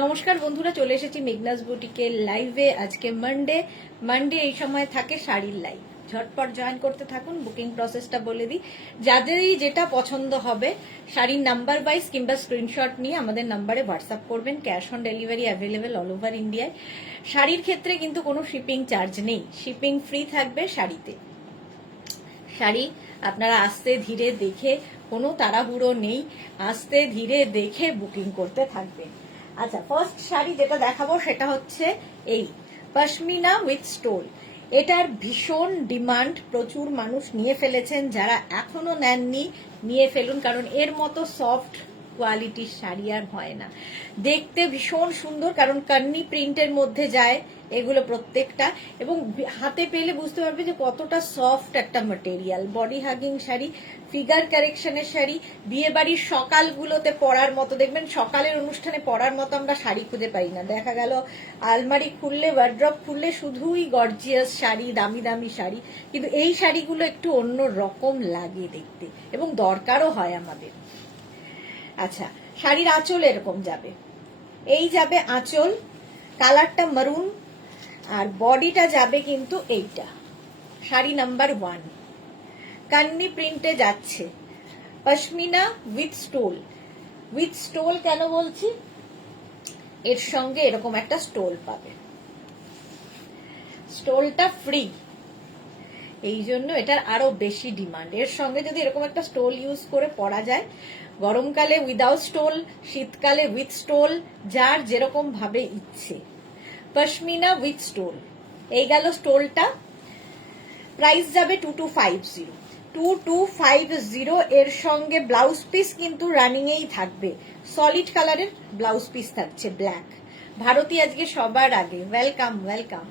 নমস্কার বন্ধুরা, চলে এসেছি মেঘনাস বুটিকের লাইভে। আজকে মানডে এই সময় থাকে শাড়ির লাইভ। ঝটপট জয়েন করতে থাকুন। বুকিং প্রসেসটা বলে দিই, যাদেরই যেটা পছন্দ হবে শাড়ির নাম্বার ওয়াইজ কিংবা স্ক্রিনশট নিয়ে আমাদের নাম্বারে হোয়াটসঅ্যাপ করবেন। Cash on delivery available all over ইন্ডিয়ায়। শাড়ির ক্ষেত্রে কিন্তু কোনো শিপিং চার্জ নেই, শিপিং ফ্রি থাকবে শাড়িতে। শাড়ি আপনারা আস্তে ধীরে দেখে, কোনো তাড়াহুড়ো নেই, আস্তে ধীরে দেখে বুকিং করতে থাকবেন। আচ্ছা, ফার্স্ট শাড়ি যেটা দেখাবো সেটা হচ্ছে এই পশমিনা উইথ স্টোল। এটার ভীষণ ডিমান্ড, প্রচুর মানুষ নিয়ে ফেলেছেন। যারা এখনো নেননি নিয়ে ফেলুন, কারণ এর মতো সফট কোয়ালিটির শাড়ি আর হয় না। দেখতে ভীষণ সুন্দর, কারণ কান্নি প্রিন্টের মধ্যে যায় এগুলো প্রত্যেকটা, এবং হাতে পেলে বুঝতে পারবে যে কতটা সফট একটা material. Body hugging sari, figure কারেকশনের শাড়ি, বিয়ে বাড়ির সকালগুলোতে পরার মতো, দেখবেন সকালের অনুষ্ঠানে পরার মতো আমরা শাড়ি খুঁজে পাই না। দেখা গেল আলমারি খুললে, ওয়ার্ড্রপ খুললে শুধুই গর্জিয়াস শাড়ি, দামি দামি শাড়ি, কিন্তু এই শাড়িগুলো একটু অন্য রকম লাগে দেখতে এবং দরকারও হয় আমাদের। আচ্ছা, শাড়ির আঁচল এরকম যাবে, এই যাবে আঁচল, কালারটা মারুন, আর বডিটা যাবে কিন্তু এইটা। শাড়ি নাম্বার 1 কান্নি প্রিন্টে যাচ্ছে, pashmina with stole. With stole কেন বলছি, এর সঙ্গে এরকম একটা স্টোল পাবে, স্টোলটা ফ্রি, এই জন্য এটার আরো বেশি ডিমান্ড। এর সঙ্গে যদি এরকম একটা স্টোল ইউজ করে পরা যায়, গরমকালে উইদাউট স্টোল, শীতকালে উইথ স্টোল, যার যেরকম ভাবে ইচ্ছে। পশমিনা উইথ স্টোল, এই গেল স্টোলটা। প্রাইস যাবে 2250। 2250। এর সঙ্গে ব্লাউজ পিস কিন্তু রানিং এই থাকবে, সলিড কালারের ব্লাউজ পিস থাকছে, ব্ল্যাক। ভারতী আজকে সবার আগে, ওয়েলকাম ওয়েলকাম।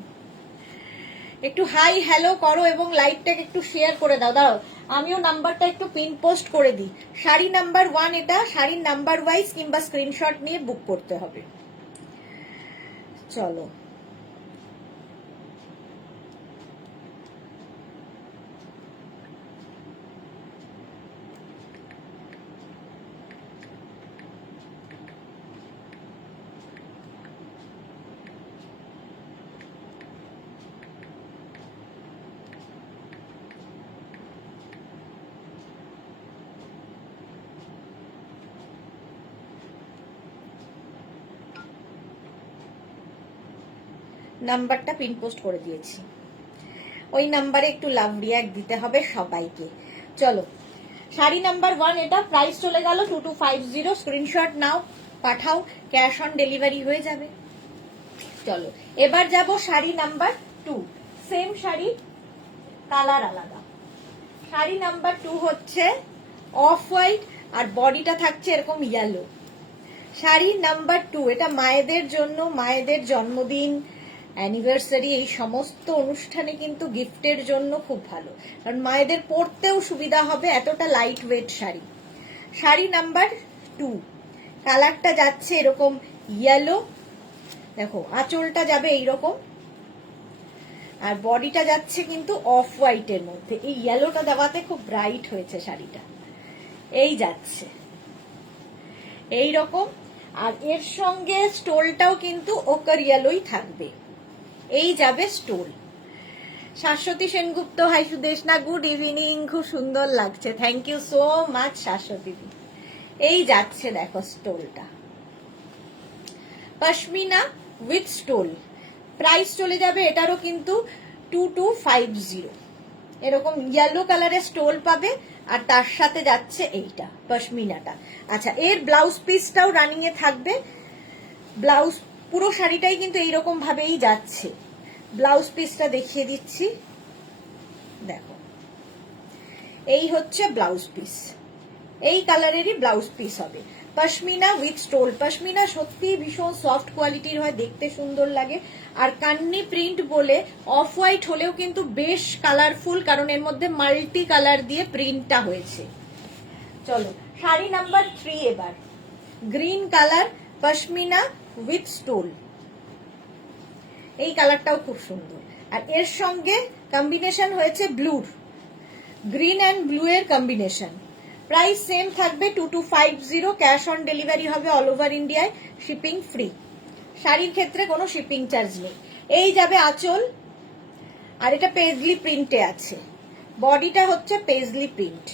একটু হাই হ্যালো করো এবং লাইভটাকে একটু শেয়ার করে দাও। দাও আমিও নাম্বারটা একটু পিন পোস্ট করে দিই। শাড়ি নাম্বার 1 এটা, শাড়ির নাম্বার ওয়াইজ কিংবা স্ক্রিনশট নিয়ে বুক করতে হবে। চলো, নাম্বারটা পিন পোস্ট করে দিয়েছি, ওই নাম্বারে একটু লাভ রিয়াক্ট দিতে হবে সবাইকে। চলো, শাড়ি নাম্বার 1 এটা, প্রাইস চলে গেল 2250। স্ক্রিনশট নাও, পাঠাও, ক্যাশ অন ডেলিভারি হয়ে যাবে। চলো এবার যাব sari number 2। Same sari, colour আলাদা। শাড়ি নাম্বার 2 হচ্ছে অফ হোয়াইট, আর বডিটা থাকছে এরকম ইয়েলো। শাড়ি নাম্বার 2 এটা মায়েদের জন্য, মায়েদের জন্মদিন, অ্যানিভার্সারি, এই সমস্ত অনুষ্ঠানে কিন্তু গিফটের জন্য খুব ভালো, কারণ মায়েদের পরতেও সুবিধা হবে। এতটা light weight sari. Sari number 2, কালারটা যাচ্ছে এরকম ইয়েলো, দেখো আঁচলটা যাবে এইরকম, আর বডিটা যাচ্ছে কিন্তু অফ হোয়াইটের মধ্যে। এই ইয়েলোটা দেওয়াতে খুব ব্রাইট হয়েছে শাড়িটা, এই যাচ্ছে এই রকম। আর এর সঙ্গে স্টোলটাও কিন্তু ওকার ইয়েলোই থাকবে, এই যাবে stole. Shashwati Sengupta, hi Sudeshna, good evening, খুব সুন্দর লাগছে, thank you so much Shashwati. এই যাচ্ছে দেখো স্টোলটা, পশমিনা উইথ স্টোল। প্রাইস চলে যাবে এটারও কিন্তু 2250। এরকম ইয়েলো কালারের স্টোল পাবে, আর তার সাথে যাচ্ছে এইটা পশমিনাটা। আচ্ছা, এর ব্লাউজ পিসটাও রানিং এ থাকবে। ব্লাউজ পুরো শাড়িটাই কিন্তু এইরকম ভাবেই যাচ্ছে। ব্লাউজ পিসটা দেখিয়ে দিচ্ছি, দেখো এই হচ্ছে ব্লাউজ পিস, এই কালারেরই ব্লাউজ পিস হবে। Pashmina with stole. পশমিনা সত্যি ভীষণ সফট কোয়ালিটির হয়, দেখতে সুন্দর লাগে। আর কান্নি প্রিন্ট বলে অফ হোয়াইট হলেও কিন্তু বেশ কালারফুল, কারণ এর মধ্যে মাল্টি কালার দিয়ে প্রিন্টটা হয়েছে। চলো শাড়ি নাম্বার 3 এবার, green colour, pashmina with stole. এই কালারটাও খুব সুন্দর, আর এর সঙ্গে কম্বিনেশন হয়েছে ব্লুর, গ্রিন অ্যান্ড ব্লু এর কম্বিনেশন। প্রাইস সেম থাকবে 2250। ক্যাশ অন ডেলিভারি হবে অল ওভার ইন্ডিয়ায়, শিপিং ফ্রি। শাড়ির ক্ষেত্রে কোনো শিপিং চার্জ নেই। এই যাবে আঁচল, আর এটা পেজলি প্রিন্টে আছে, বডিটা হচ্ছে পেজলি প্রিন্ট,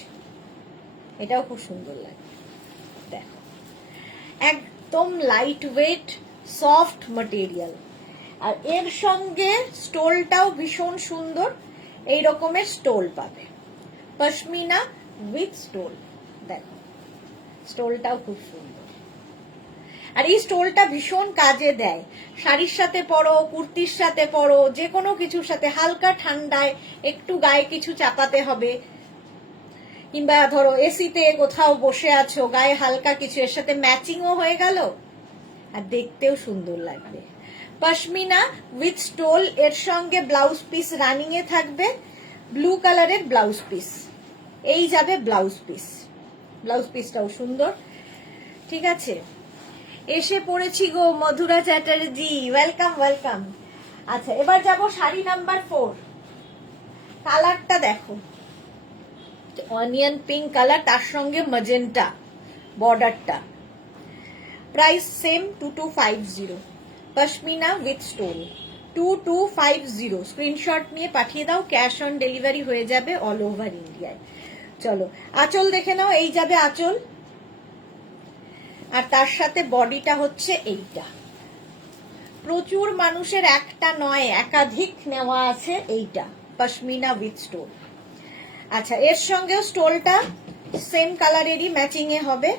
এটাও খুব সুন্দর লাগে। দেখো একদম লাইট ওয়েট সফট ম্যাটেরিয়াল, আর এর সঙ্গে স্টোলটাও ভীষণ সুন্দর, এই রকমের স্টোল পাবে, পশমিনা উইথ স্টোল। দেখো স্টোলটাও খুব সুন্দর, আর এই স্টোলটা ভীষণ কাজে দেয়, শাড়ির সাথে পরো, কুর্তির সাথে পরো, যে কোনো কিছুর সাথে, হালকা ঠান্ডায় একটু গায়ে কিছু চাপাতে হবে, কিংবা ধরো এসিতে কোথাও বসে আছো, গায়ে হালকা কিছু, এর সাথে ম্যাচিংও হয়ে গেল আর দেখতেও সুন্দর লাগবে। পশমিনা উইথ স্টোল, এর সঙ্গে ব্লাউজ পিস রানিং এ থাকবে, ব্লু কালারের ব্লাউজ পিস, এই যাবে ব্লাউজ পিস, ব্লাউজ পিসটাও সুন্দর। ঠিক আছে, এসে পড়েছি গো মধুরা চ্যাটার্জি, ওয়েলকাম ওয়েলকাম। আচ্ছা এবার যাব শাড়ি নাম্বার 4। কালারটা দেখো, অনিয়ন পিঙ্ক কালার, তার সঙ্গে ম্যাজেন্টা বর্ডারটা, price same 2250, pashmina with stole 2250। Screenshot নিয়ে পাঠিয়ে দাও, ক্যাশ অন ডেলিভারি হয়ে যাবে অল ওভার ইন্ডিয়ায়। চলো আঁচল দেখে নাও, এই যাবে আঁচল, আর তার সাথে বডিটা হচ্ছে এইটা। প্রচুর মানুষের একটা নয় একাধিক নেওয়া আছে এইটা, পশমিনা উইথ স্টোল। আচ্ছা এর সঙ্গেও স্টোলটা সেম কালারেরই ম্যাচিং এ হবে,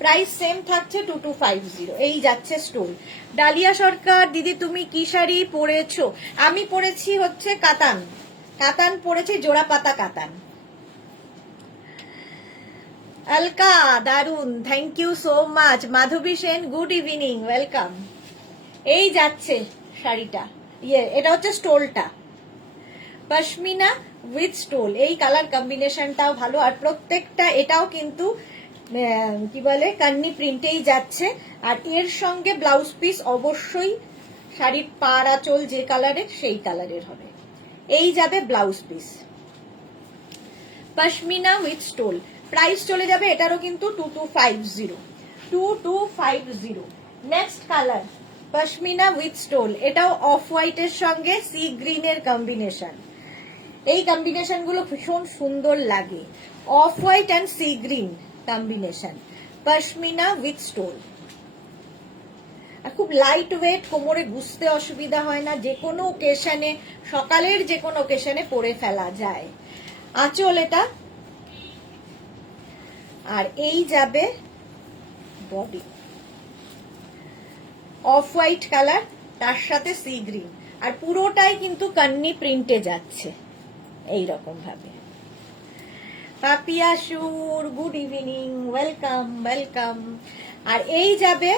প্রাইস সেম থাকছে 2250। এই যাচ্ছে স্টোল। ডালিয়া সরকার দিদি তুমি কি শাড়ি পরেছো? আমি পরেছি হচ্ছে কাতান, কাতান পরেছি, জোড়া পাতা কাতান। अलका দারুন, thank you so much. Madhabi Sen good evening, welcome. এই যাচ্ছে শাড়িটা, এটা হচ্ছে স্টোলটা, পশমিনা উইথ স্টোল, এই কালার কম্বিনেশনটাও ভালো, আর প্রত্যেকটা এটাও কিন্তু কি বলে কান্নি প্রিন্টেই যাচ্ছে, আর এর সঙ্গে ব্লাউজ পিস অবশ্যই শাড়ির পাড় আঁচল যে কালারের সেই কালারের হবে, এই যাবে blouse piece, pashmina with stole. Price চলে যাবে এটারও কিন্তু 2250। Next colour pashmina with stole, এটাও অফ হোয়াইটের সঙ্গে সি গ্রিনের কম্বিনেশন, এই কম্বিনেশন গুলো ভীষণ সুন্দর লাগে, off white and sea green combination, pashmina with stole. আর খুব লাইট ওয়েট, কোমরে গুছতে অসুবিধা হয় না, যে কোনো ওকেশনে, সকালের যে কোনো ওকেশনে পরে ফেলা যায়। আঁচল এটা, আর এই যাবে বডি, অফ হোয়াইট কালার তার সাথে সি গ্রিন, আর পুরোটাই কিন্তু কান্নি প্রিন্টে যাচ্ছে এই রকম ভাবে। পাপিয়া সুর গুড ইভিনিং, ওয়েলকাম ওয়েলকাম। আর এই যাবে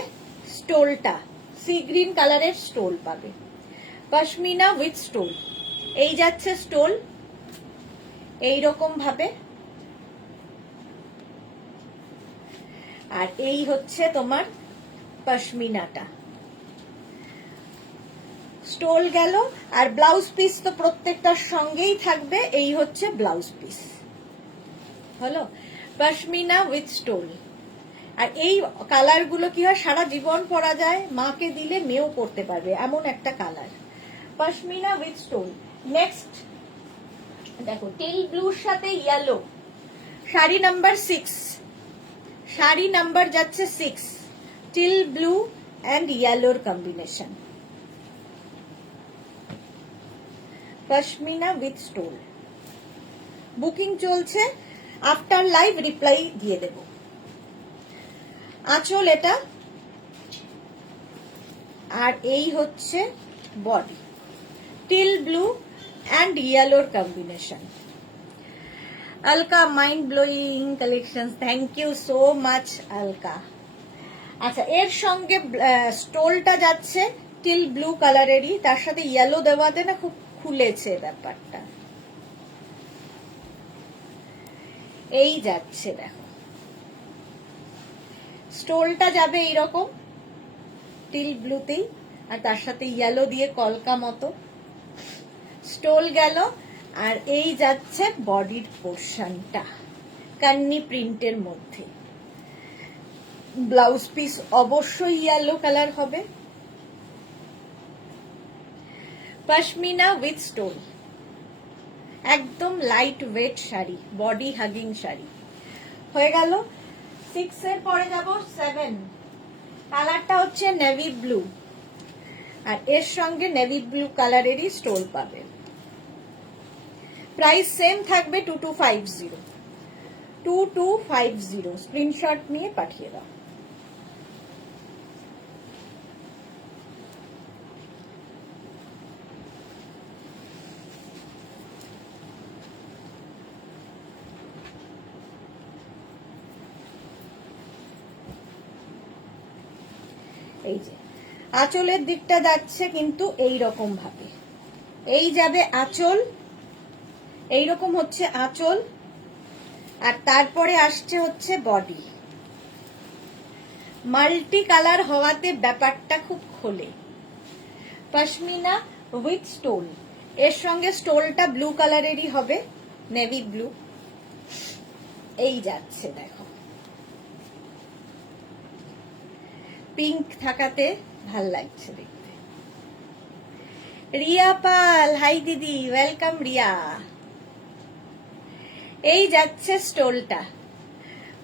স্টোলটা, সি গ্রিন কালারের স্টোল পাবে, পশমিনা উইথ স্টোল, এই যাচ্ছে স্টোল এই রকম ভাবে, আর এই হচ্ছে তোমার পশমিনাটা, স্টোল গেল, আর ব্লাউজ পিস তো প্রত্যেকটার সঙ্গেই থাকবে, এই হচ্ছে ব্লাউজ পিস হলো, পশমিনা উইথ স্টোল। আর এই কালার গুলো কি হয়, সারা জীবন পরা যায়, মাকে দিলে মেয়েও পরতে পারবে, এমন একটা colour, pashmina with stole. Next দেখো টিল ব্লুর সাথে yellow, sari number 6, sari number যাচ্ছে 6, টিল ব্লু অ্যান্ড ইয়েলোর combination, pashmina with stole. Booking চলছে, আফটার লাইভ রিপ্লাই দিয়ে দেব। আঁচল এটা, আর এই হচ্ছে বডি, টিল ব্লু অ্যান্ড ইয়েলোর combination. Alka mind blowing collection, thank you so much Alka. আচ্ছা এর সঙ্গে স্টোলটা যাচ্ছে টিল ব্লু কালারেরই, তার সাথে ইয়েলো দেওয়াতে না খুব খুলেছে ব্যাপারটা, এই যাচ্ছে দেখো, স্টোলটা যাবে এইরকম টিল ব্লুতেই, আর তার সাথে ইয়েলো দিয়ে কলকা মতো, স্টোল গেল, আর এই যাচ্ছে বডির পোর্শনটা কান্নি প্রিন্টের মধ্যে, ব্লাউজ পিস অবশ্যই ইয়েলো কালার হবে, পশমিনা উইথ স্টোন, একদম light weight sari, body hugging sari. হয়ে গেল 6 এর পরে যাব 7। কালারটা হচ্ছে নেভি ব্লু, আর এর সঙ্গে নেভি ব্লু কালারেরই স্টোল পাবে। প্রাইস সেম থাকবে 2250, 2250। স্ক্রিনশট নিয়ে পাঠিয়ে দাও। এই যে আঁচলের দিকটা যাচ্ছে কিন্তু এই রকম ভাবে, এই যাবে আঁচল, এইরকম হচ্ছে আঁচল, আর তারপরে আসছে হচ্ছে বডি। মাল্টি কালার হওয়াতে ব্যাপারটা খুব খোলে। পশমিনা উইথ স্টোল, এর সঙ্গে স্টোলটা ব্লু কালারেরই হবে, নেভি ব্লু। এই যাচ্ছে দেখো, পিঙ্ক থাকাতে ভাল লাগছে দেখতে। রিয়া পাল, হাই দিদি, ওয়েলকাম রিয়া। এই যাচ্ছে স্টোলটা,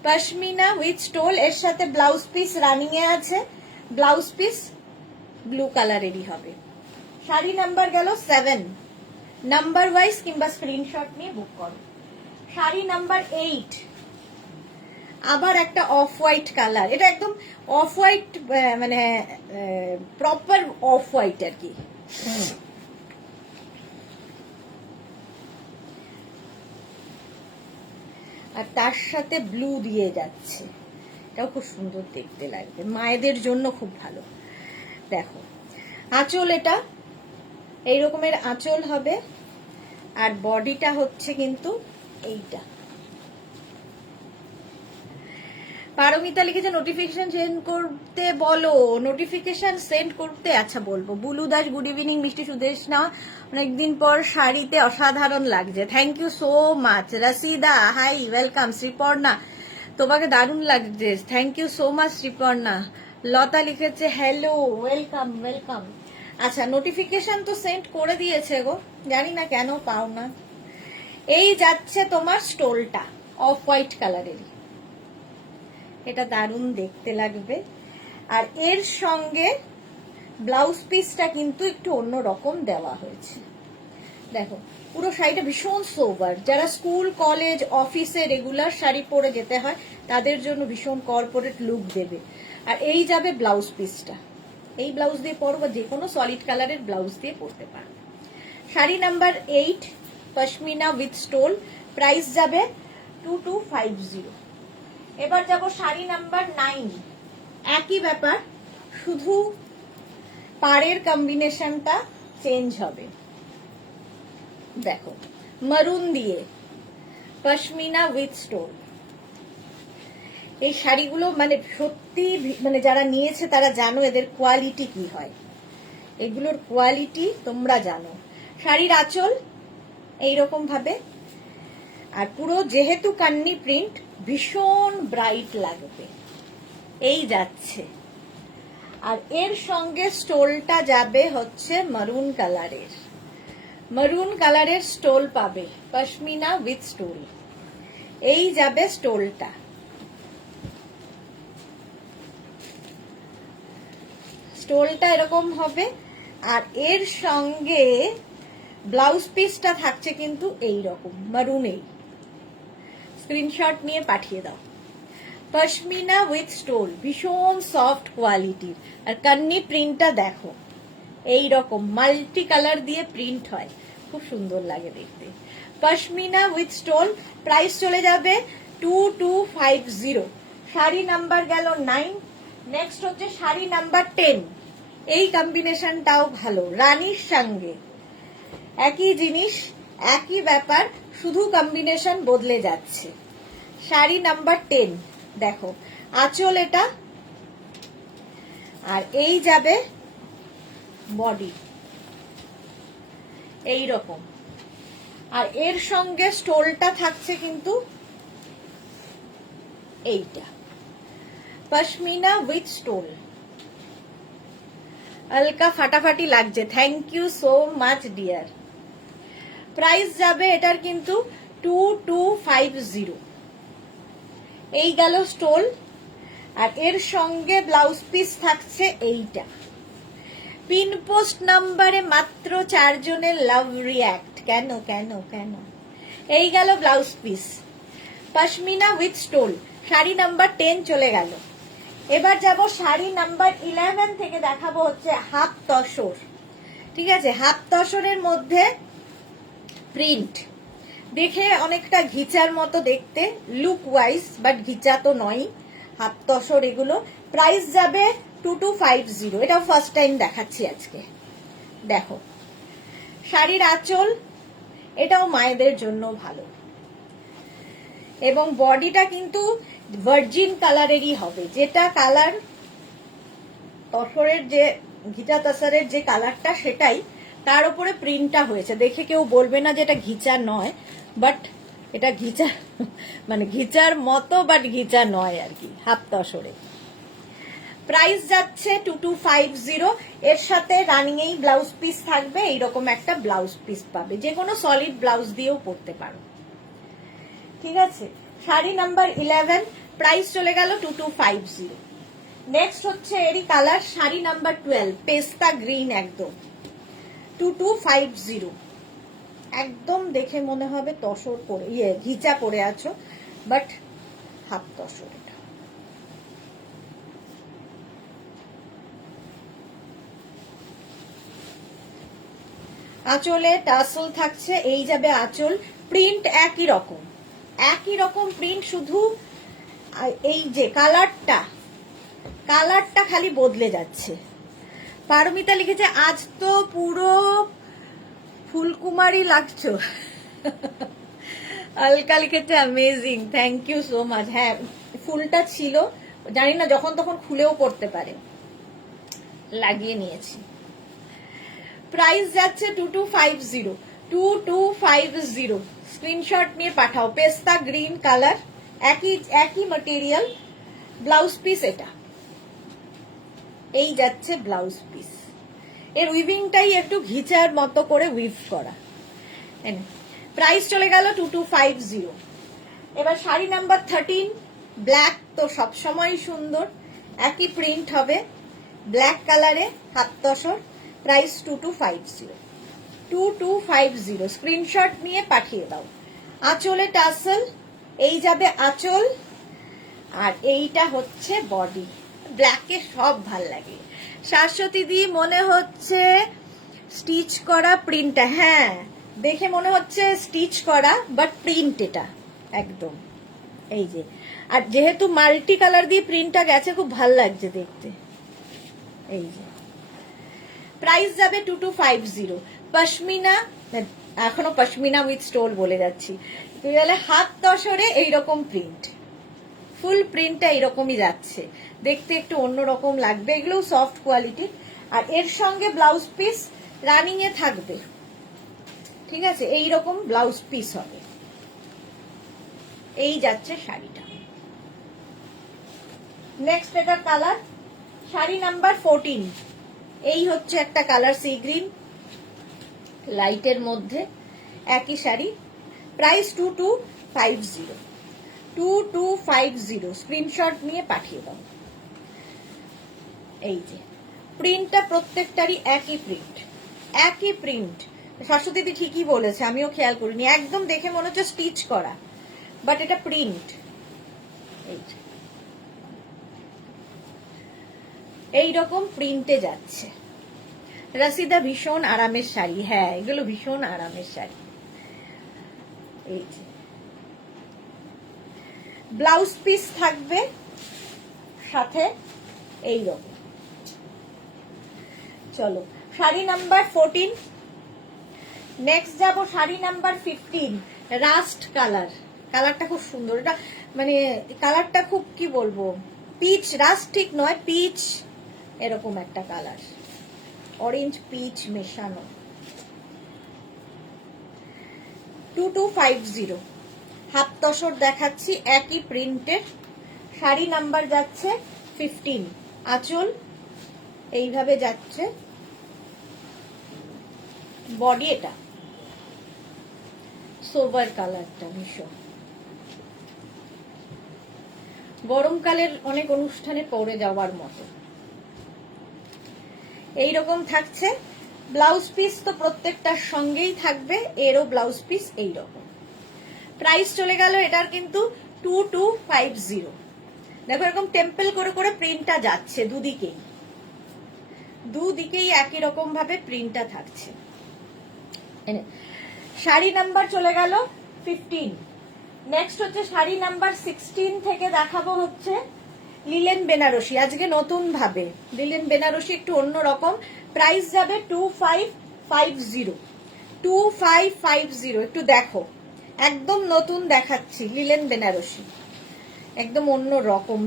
পশমিনা উইথ স্টোল, এর সাথে ব্লাউজ পিস রানিং এ আছে, ব্লাউজ পিস ব্লু কালারেরই হবে। শাড়ি নাম্বার গেল 7, নাম্বার ওয়াইজ কিংবা স্ক্রিনশট নিয়ে বুক করো। শাড়ি নাম্বার 8, আবার একটা অফ হোয়াইট কালার, এটা একদম অফ হোয়াইট, মানে প্রপার অফ হোয়াইট আর কি। আর তার সাথে ব্লু দিয়ে যাচ্ছে, এটাও খুব সুন্দর দেখতে লাগবে, মায়েদের জন্য খুব ভালো। দেখো আঁচল, এটা এই রকমের আঁচল হবে, আর বডিটা হচ্ছে কিন্তু এইটা। পারমিতা লিখেছে নোটিফিকেশন সেন্ড করতে বলো, নোটিফিকেশন সেন্ড করতে, আচ্ছা বলবো। Bulu Das, good evening. মিষ্টি সুদেশনা, অনেকদিন পর শাড়িতে অসাধারণ লাগছে, thank you so much. Rashida, hi, welcome. Sriparna, তোমাকে দারুণ লাগছে, thank you so much Sriparna. Lata লিখেছে হ্যালো, ওয়েলকাম ওয়েলকাম। আচ্ছা, নোটিফিকেশন তো সেন্ড করে দিয়েছে গো, জানি না কেন পাও না। এই যাচ্ছে তোমার স্টোলটা অফ হোয়াইট কালারের, এটা দারুণ দেখতে লাগবে। আর এর সঙ্গে ব্লাউজ পিসটা কিন্তু একটু অন্যরকম দেওয়া হয়েছে। দেখো পুরো শাড়িটা ভীষণ সোবার, যারা স্কুল কলেজ অফিসে রেগুলার শাড়ি পরে যেতে হয় তাদের জন্য ভীষণ কর্পোরেট লুক দেবে। আর এই যাবে ব্লাউজ পিসটা, এই ব্লাউজ দিয়ে পরো বা যে কোনো সলিড কালারের ব্লাউজ দিয়ে পরতে পারো। Sari number 8, pashmina with stole, price যাবে 2250। এবার যাব শাড়ি নাম্বার 9, একই ব্যাপার, শুধু পাড়ের কম্বিনেশনটা চেঞ্জ হবে। দেখো মারুন দিয়ে পশমিনা উইথ স্টোন। এই শাড়িগুলো মানে সত্যি, মানে যারা নিয়েছে তারা জানো এদের কোয়ালিটি কি হয়, এগুলোর কোয়ালিটি তোমরা জানো। শাড়ির আঁচল এইরকম ভাবে, আর পুরো যেহেতু কান্নি প্রিন্ট ভীষণ ব্রাইট লাগবে, এই যাচ্ছে। আর এর সঙ্গে স্টোলটা যাবে হচ্ছে মারুন কালারের, মারুন কালারের স্টোল পাবে, পশমিনা উইথ স্টোল। এই যাবে স্টোলটা, স্টোলটা এরকম হবে। আর এর সঙ্গে ব্লাউজ পিসটা থাকছে কিন্তু এই রকম মারুনেই, স্ক্রিনশট নিয়ে পাঠিয়ে দাও। পশমিনা উইথ স্টোল, ভীষণ সফট কোয়ালিটির। আর কান্নি প্রিন্টটা দেখো, এই রকম মাল্টি কালার দিয়ে প্রিন্ট হয়, খুব সুন্দর লাগে দেখতে। পশমিনা উইথ স্টোল, প্রাইস চলে যাবে 2250। শাড়ি নাম্বার গেল 9। নেক্সট হচ্ছে শাড়ি নাম্বার 10। এই কম্বিনেশনটাও ভালো, রানীর সঙ্গে একই জিনিস, একই ব্যাপার, শুধু কম্বিনেশন বদলে যাচ্ছে। শাড়ি নাম্বার 10 দেখো, আঁচল এটা, আর এই যাবে বডি এই রকম। আর এর সঙ্গে স্টোলটা থাকছে কিন্তু এইটা। পশমিনা উইথ স্টোল, হালকা ফাটাফাটি লাগছে। Thank you so much dear. Price যাবে এটার কিন্তু 2250। এই গেল স্টোল, আর এর সঙ্গে ব্লাউজ পিস থাকছে এইটা। পিন পোস্ট নাম্বারে মাত্র 4 জনের লাভ রিয়াক্ট। কেন কেন কেন? এই গেল blouse piece, pashmina with stole. Sari number 10 চলে গেল। এবার যাব শাড়ি নাম্বার 11 থেকে, দেখাবো হচ্ছে হাফ তসর। ঠিক আছে, হাফ তসরের মধ্যে প্রিন্ট দেখে অনেকটা ঘিচার মতো দেখতে, লুক ওয়াইজ, বাট ঘিচা তো নয়, হাফ তসর এগুলো। প্রাইস যাবে 2250। এটাও ফার্স্ট টাইম দেখাচ্ছি আজকে। দেখো শাড়ির আঁচল, এটাও মায়েদের জন্য ভালো, এবং বডিটা কিন্তু ভার্জিন কালারেরই হবে, যেটা কালার তসরের যে ঘিচা তসরের যে কালারটা সেটাই, তার উপরে প্রিন্টটা হয়েছে। দেখে কেউ বলবে না যে এটা ঘিচা নয়, বাট এটা ঘিচা মানে ঘিচার মতো, বাট ঘিচা নয় আর কি, হাফ তসরে। প্রাইস যাচ্ছে 2250। এর সাথে রানিং এই ব্লাউজ পিস থাকবে, এইরকম একটা ব্লাউজ পিস পাবে, যে কোনো সলিড ব্লাউজ দিয়েও পরতে পারো। ঠিক আছে, শাড়ি নাম্বার 11, প্রাইস চলে গেল 2250। নেক্সট হচ্ছে এরই কালার, শাড়ি নাম্বার 12, পেস্তা গ্রিন, একদম 2250। একদম দেখে মনে হবে তসর পরে, ঘিচা পরে আছো, বাট হাফ তসর। এটা আঁচলে টাসল থাকছে, এই যাবে আঁচল। প্রিন্ট একই রকম, একই রকম প্রিন্ট, শুধু এই যে কালারটা খালি বদলে যাচ্ছে। পারমিতা লিখেছে আজ তো পুরো ফুলকুমারী লাগছো। আলকা লিখেছে amazing, thank you so much. হ্যাঁ, ফুলটা ছিল, জানি না যখন তখন খুলেও পড়তে পারে, লাগিয়ে নিয়েছি। প্রাইস যাচ্ছে 2250। 2250, স্ক্রিনশট নিয়ে পাঠাও। পেস্তা গ্রিন কালার, একই ম্যাটেরিয়াল, ব্লাউজ পিস এটা। এই যাচ্ছে ব্লাউজ পিস, এর উইভিংটাই একটু ঘিচার মতো করে উইভ করা। প্রাইস চলে গেল 2250। এবার শাড়ি নাম্বার 13, ব্ল্যাক তো সবসময় সুন্দর, একই প্রিন্ট হবে, ব্ল্যাক কালারে, হাত তসর। প্রাইস 2250। 2250, স্ক্রিনশট নিয়ে পাঠিয়ে দাও। আঁচলে টাসেল, এই যাবে আঁচল, আর এইটা হচ্ছে বডি। ব্ল্যাকে সব ভাল লাগে। শাশ্বতী দি মনে হচ্ছে স্টিচ করা প্রিন্টটা, হ্যাঁ দেখে মনে হচ্ছে স্টিচ করা, বাট প্রিন্ট এটা একদম। এই যে, আর যেহেতু মাল্টি কালার দিয়ে প্রিন্টটা গেছে, খুব ভাল লাগছে দেখতে। এই যে, প্রাইস যাবে 2250। পশমিনা, এখনো পশমিনা উইথ স্টোল বলে যাচ্ছি, হাত তসরে এইরকম প্রিন্ট, ফুল প্রিন্টটা এইরকমই যাচ্ছে, দেখতে একটু অন্যরকম লাগবে। এগুলো সফট কোয়ালিটির, আর এর সঙ্গে ব্লাউজ পিস রানিং এ থাকবে। ঠিক আছে, এইরকম ব্লাউজ পিস হবে। এই যাচ্ছে শাড়িটা। নেক্সট এটার কালার, শাড়ি নাম্বার 14, এই হচ্ছে একটা কালার, সি গ্রিন লাইটের মধ্যে, একই শাড়ি। প্রাইস 2250। 2250, স্ক্রিনশট নিয়ে পাঠিয়ে দাও। এই যে প্রিন্টটা প্রত্যেকটারই একই প্রিন্ট, একই প্রিন্ট। শাশ্বতী দিদি ঠিকই বলেছে, আমিও খেয়াল করিনি, একদম দেখে মনে হচ্ছে স্টিচ করা, বাট এটা প্রিন্ট। এইরকম প্রিন্টে যাচ্ছে। রাশিদা ভীষণ আরামের শাড়ি, হ্যাঁ এগুলো ভীষণ আরামের শাড়ি। এই যে ব্লাউজ পিস থাকবে সাথে এইরকম। চলো শাড়ি নাম্বার 14। নেক্সট যাব শাড়ি নাম্বার 15, রাস্ট কালার। কালারটা খুব সুন্দর, এটা মানে কালারটা খুব কি বলবো, পিচ, রাস্ট ঠিক নয়, পিচ এরকম একটা কালার, অরেঞ্জ পিচ মেশানো। 2250, হাফ তসর দেখাচ্ছি, একই প্রিন্টের। শাড়ি নাম্বার যাচ্ছে 15 আঁচল এইভাবে যাচ্ছে, বডি এটা সোবার কালারটা ভীষণ গরমকালের অনেক অনুষ্ঠানে পরে যাওয়ার মতো এইরকম থাকছে। ব্লাউজ পিস তো প্রত্যেকটার সঙ্গেই থাকবে, এরও ব্লাউজ পিস এইরকম। প্রাইস চলে গেল এটার কিন্তু 2250। দেখো এরকম টেম্পল করে করে প্রিন্টটা যাচ্ছে, দুদিকেই একই রকম ভাবে প্রিন্টটা থাকছে। শাড়ি নাম্বার চলে গেল 15। নেক্সট হচ্ছে শাড়ি নাম্বার 16 থেকে দেখাবো হচ্ছে লিলেন বেনারসি। আজকে নতুন ভাবে লিলেন বেনারসি একটু অন্যরকম। প্রাইস যাবে 2550। 2550 একটু দেখো, একদম নতুন দেখাচ্ছি লিলেন বেনারসি, একদম অন্য রকম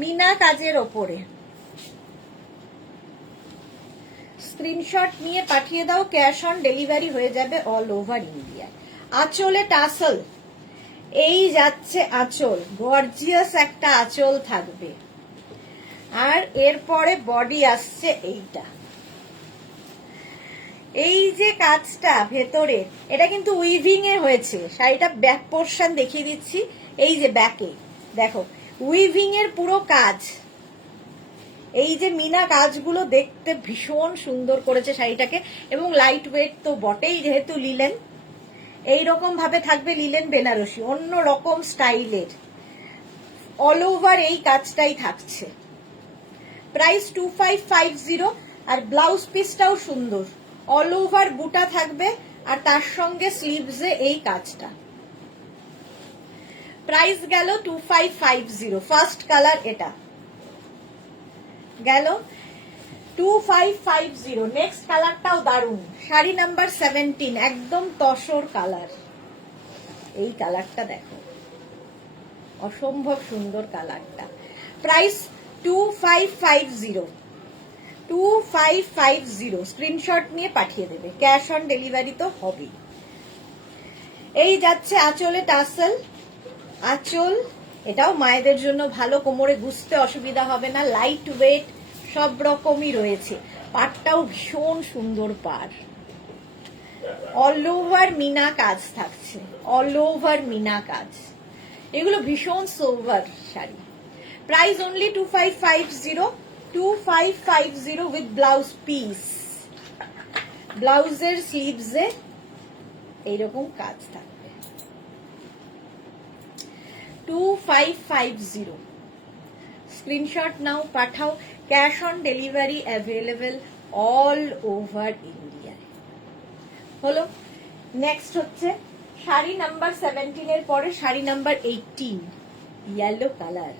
মিনা কাজের ওপরে। স্ক্রিনশট নিয়ে পাঠিয়ে দাও, ক্যাশ অন ডেলিভারি হয়ে যাবে অল ওভার ইন্ডিয়া। আঁচলে টাসেল, এই যাচ্ছে আঁচল, গর্জিয়াস একটা আঁচল থাকবে। আর এরপরে বডি আসছে এইটা, এই যে কাজটা ভেতরে, এটা কিন্তু উইভিং এ হয়েছে। শাড়িটা ব্যাক পোর্শন দেখিয়ে দিচ্ছি, এই যে ব্যাকে দেখো উইভিং এর পুরো কাজ। এই যে মিনা কাজগুলো দেখতে ভীষণ সুন্দর করেছে শাড়িটাকে, এবং লাইট ওয়েট তো বটেই, যেহেতু লিলেন। এইরকম ভাবে থাকবে লিলেন বেনারসি, অন্য রকম স্টাইলের, অল ওভার এই কাজটাই থাকছে। প্রাইস 2550। আর ব্লাউজ পিসটাও সুন্দর, অল ওভার বুটা থাকবে, আর তার সঙ্গে স্লিভসে এই কাজটা। প্রাইস গেল 2550। ফার্স্ট কালার এটা গেল 2550। নেক্সট কালারটাও দারুণ, শাড়ি নাম্বার 17, একদম তসর কালার। এই কালারটা দেখো, অসম্ভব সুন্দর কালারটা। প্রাইস 2550। 2550 স্ক্রিনশট নিয়ে পাঠিয়ে দেবে, ক্যাশ অন ডেলিভারি তো হবেই। এই যাচ্ছে আঁচলে টাসেল, আঁচল এটাও মায়েদের জন্য ভালো, কোমরে গুছতে অসুবিধা হবে না, লাইট ওয়েট সব রকমই রয়েছে। পাড়টাও ভীষণ সুন্দর পাড়, অল ওভার মিনা কাজ থাকছে, অল ওভার মিনা কাজ। এগুলো ভীষণ সোভার শাড়ি। Price only 2550। 2550 with blouse piece. ব্লাউজের স্লিভসে এইরকম কাজ থাকবে। 2550 স্ক্রিনশট নাও, পাঠাও, cash on delivery available all over India. হলো। নেক্সট হচ্ছে শাড়ি নাম্বার 17 এর পরে শাড়ি নাম্বার 18, ইয়েলো কালার।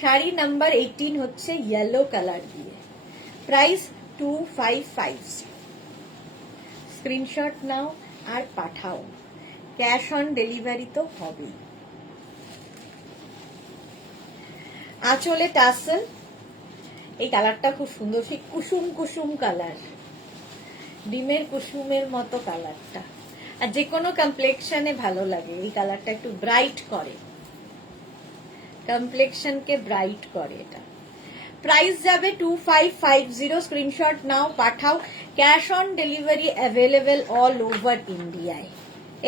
শাড়ি নাম্বার 18 হচ্ছে ইয়েলো কালার দিয়ে। প্রাইস 2550। স্ক্রিনশট নাও আর পাঠাও, ক্যাশ অন ডেলিভারি তো হবেই। আঁচলে টাসেল, এই কালারটা খুব সুন্দর, সেই কুসুম কুসুম কালার, ডিমের কুসুমের মতো কালারটা। আর যে কোনো কমপ্লেক্সনে ভালো লাগে এই কালারটা, একটু ব্রাইট করে, কমপ্লেক্সনকে ব্রাইট করে এটা। প্রাইস যাবে 2550। স্ক্রিনশট নাও, পাঠাও, cash on delivery available all over ইন্ডিয়ায়।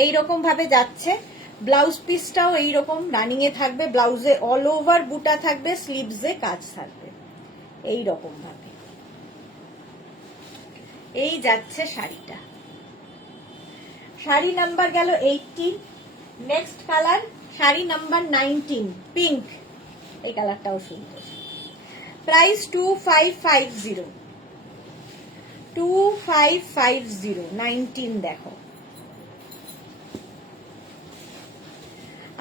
এইরকম ভাবে যাচ্ছে। ব্লাউজ পিসটাও এইরকম রানিং এ থাকবে, ব্লাউজে অল ওভার বুটা থাকবে, স্লিভসে কাজ থাকবে এইরকম ভাবে। এই যাচ্ছে শাড়িটা। শাড়ি নাম্বার গেল 18। নেক্সট কালার শাড়ি নাম্বার 19, পিঙ্ক। এই কালারটাও সুন্দর। প্রাইস 2550। 2550 19 দেখো।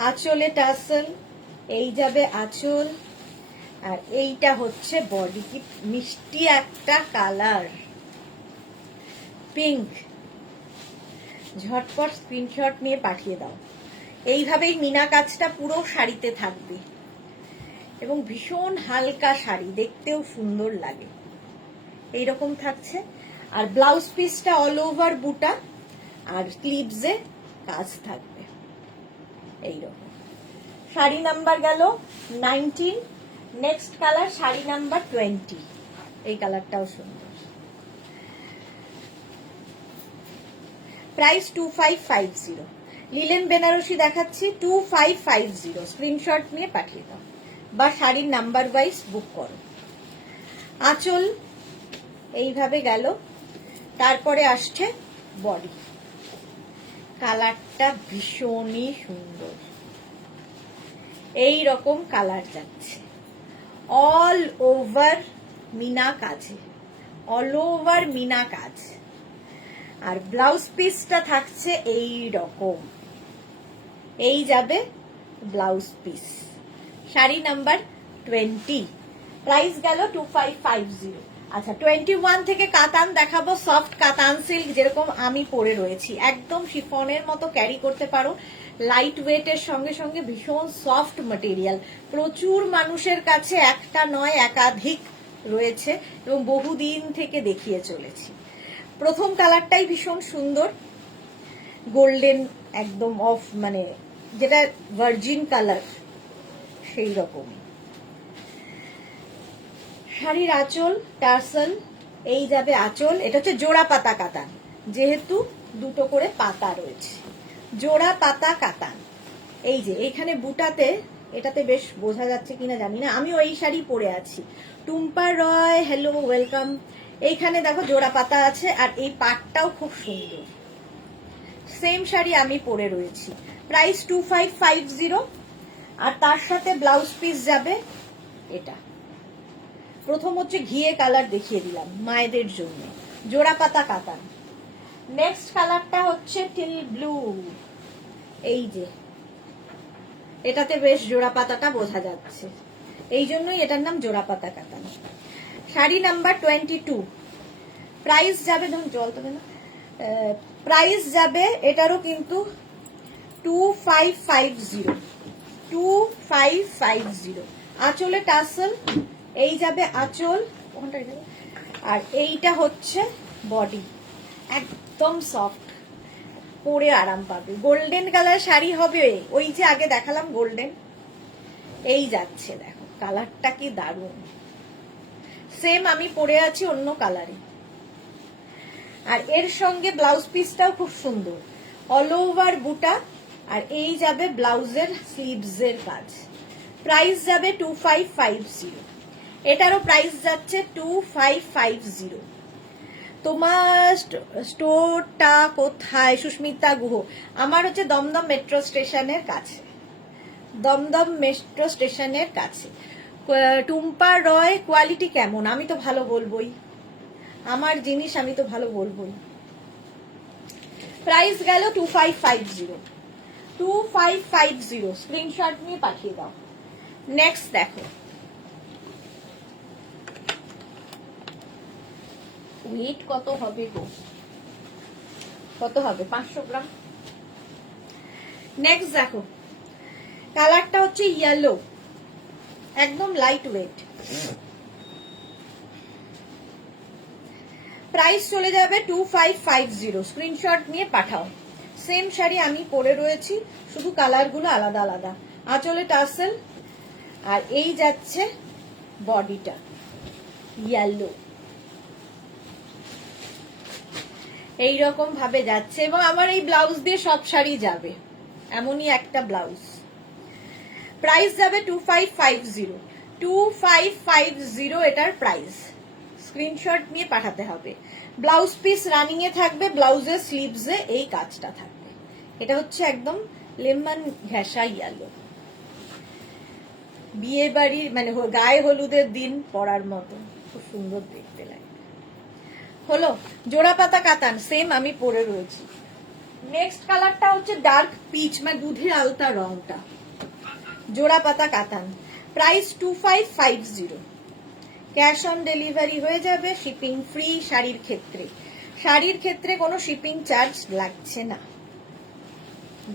আঁচলে টাসেল, এই যাবে আঁচল, আর এইটা হচ্ছে বডি। কি মিষ্টি একটা কালার, পিঙ্ক। ঝটপট স্ক্রিনশট নিয়ে পাঠিয়ে দাও। এইভাবেই মিনা কাজটা পুরো শাড়িতে থাকবে, এবং ভীষণ হালকা শাড়ি, দেখতেও সুন্দর লাগে। এইরকম থাকছে। আর ব্লাউজ পিসটা অল ওভার বুটা, আর স্লিভসে কাজ থাকবে এইরকম। শাড়ি নাম্বার গেল 19। নেক্সট কালার শাড়ি নাম্বার 20। এই কালারটাও সুন্দর। প্রাইস 2550। লিলেন বেনারসি দেখাচ্ছি 2550। স্ক্রিনশট নিয়ে পাঠিয়ে দাও বা শাড়ির নাম্বার ওয়াইজ বুক করো। আঁচল এইভাবে গেল, তারপরে আসছে বডি। কালারটা ভীষণই সুন্দর, এই রকম কালার যাচ্ছে অল ওভার মিনা কাজে, অল ওভার মিনা কাজ। আর ব্লাউজ পিসটা থাকছে এই রকম, এই যাবে blouse piece. Sari number 20। Price গেল 2550। আচ্ছা 21 থেকে কাতান দেখাবো, সফট কাতান সিল্ক, যেরকম আমি পরে রয়েছি, একদম শিফনের মতো ক্যারি করতে পারো। লাইট ওয়েটের সঙ্গে সঙ্গে ভীষণ সফট ম্যাটেরিয়াল। প্রচুর মানুষের কাছে একটা নয় একাধিক রয়েছে এবং বহুদিন থেকে দেখিয়ে চলেছি। প্রথম কালারটাই ভীষণ সুন্দর, গোল্ডেন একদম অফ, মানে যেটা ভার্জিন কালার সেই রকমই। শাড়ির আঁচল টার্সেল, এই যাবে আঁচল। এটা হচ্ছে জোড়া পাতা কাতান, যেহেতু দুটো করে পাতা রয়েছে, জোড়া পাতা কাতান। এই যে এইখানে বুটাতে, এটাতে বেশ বোঝা যাচ্ছে কিনা জানি না, আমিও এই শাড়ি পরে আছি। টুম্পা রয়, হ্যালো, ওয়েলকাম। এইখানে দেখো জোড়া পাতা আছে, আর এই পাটটাও খুব সুন্দর। সেম শাড়ি আমি পরে রয়েছি। প্রাইস 2550। আর তার সাথে ব্লাউজ পিস যাবে এটা। প্রথম হচ্ছে ঘিয়ে কালার দেখিয়ে দিলাম মায়েদের জন্য, জোড়া পাতা কাতান। নেক্সট কালারটা হচ্ছে টিল ব্লু, এই যে এটাতে বেশ জোড়া পাতাটা বোঝা যাচ্ছে, এই জন্যই এটার নাম জোড়া পাতা কাতান। শাড়ি নাম্বার 22। প্রাইস যাবে, ধরুন জল তো না, প্রাইস যাবে এটারও কিন্তু 2550। 2550। আঁচলে টাসেল, এই যাবে আঁচল, আর এইটা হচ্ছে বডি, একদম সফট, পরে আরাম পাবে। গোল্ডেন কালার শাড়ি হবে, ওই যে আগে দেখালাম গোল্ডেন, এই যাচ্ছে। দেখো কালারটা কি দারুণ, সেম আমি পরে আছি অন্য কালারে। আর এর সঙ্গে ব্লাউজ পিসটাও খুব সুন্দর, অল ওভার বুটা, আর এই যাবে ব্লাউজের স্লিভস এর কাজ। প্রাইস যাবে 2550। এটারও প্রাইস যাচ্ছে 2550। তোমার স্টোরটা কোথায়? সুস্মিতা গুহ। আমার হচ্ছে দমদম মেট্রো স্টেশনের কাছে, দমদম মেট্রো স্টেশনের কাছে। টুম্পা রয়, কোয়ালিটি কেমন? আমি তো ভালো বলবোই, আমার জিনিস আমি তো ভালো বলবোই। প্রাইস গেল 2550। 2550। স্ক্রিনশট নিয়ে পাঠিয়ে দাও। নেক্সট দেখো, ওয়েট কত হবে গো, কত হবে? 500 গ্রাম। নেক্সট দেখো, কালারটা হচ্ছে ইয়েলো, একদম লাইট ওয়েট। প্রাইস চলে যাবে 2550। স্ক্রিনশট নিয়ে পাঠাও। সেম শাড়ি আমি পরে রয়েছি, শুধু কালারগুলো আলাদা আলাদা। আঁচলে টার্সেল, আর এই যাচ্ছে বডিটা ইয়েলো, এইরকম ভাবে যাচ্ছে। এবং আমার এই ব্লাউজ দিয়ে সব শাড়ি যাবে, এমনই একটা ব্লাউজ। প্রাইস যাবে 2550। 2550 এটার প্রাইস। স্ক্রিনশট নিয়ে পাঠাতে হবে। ব্লাউজ পিস রানিং এ থাকবে, ব্লাউজের স্লিভসে এই কাজটা থাকবে। এটা হচ্ছে একদম লেমন ঘেঁষা ইয়েলো, বিয়ে বাড়ির মানে গায়ে হলুদের দিন পরার মতো খুব সুন্দর দেখতে লাগে। হলো জোড়া পাতা কাতান, সেম আমি পরে রয়েছি। নেক্সট কালারটা হচ্ছে ডার্ক পিচ, মানে দুধের আলতা রংটা, জোড়া পাতা কাতান। প্রাইস 2550। ক্যাশ অন ডেলিভারি হয়ে যাবে, শিপিং ফ্রি। শাড়ির ক্ষেত্রে কোনো শিপিং চার্জ লাগছে না।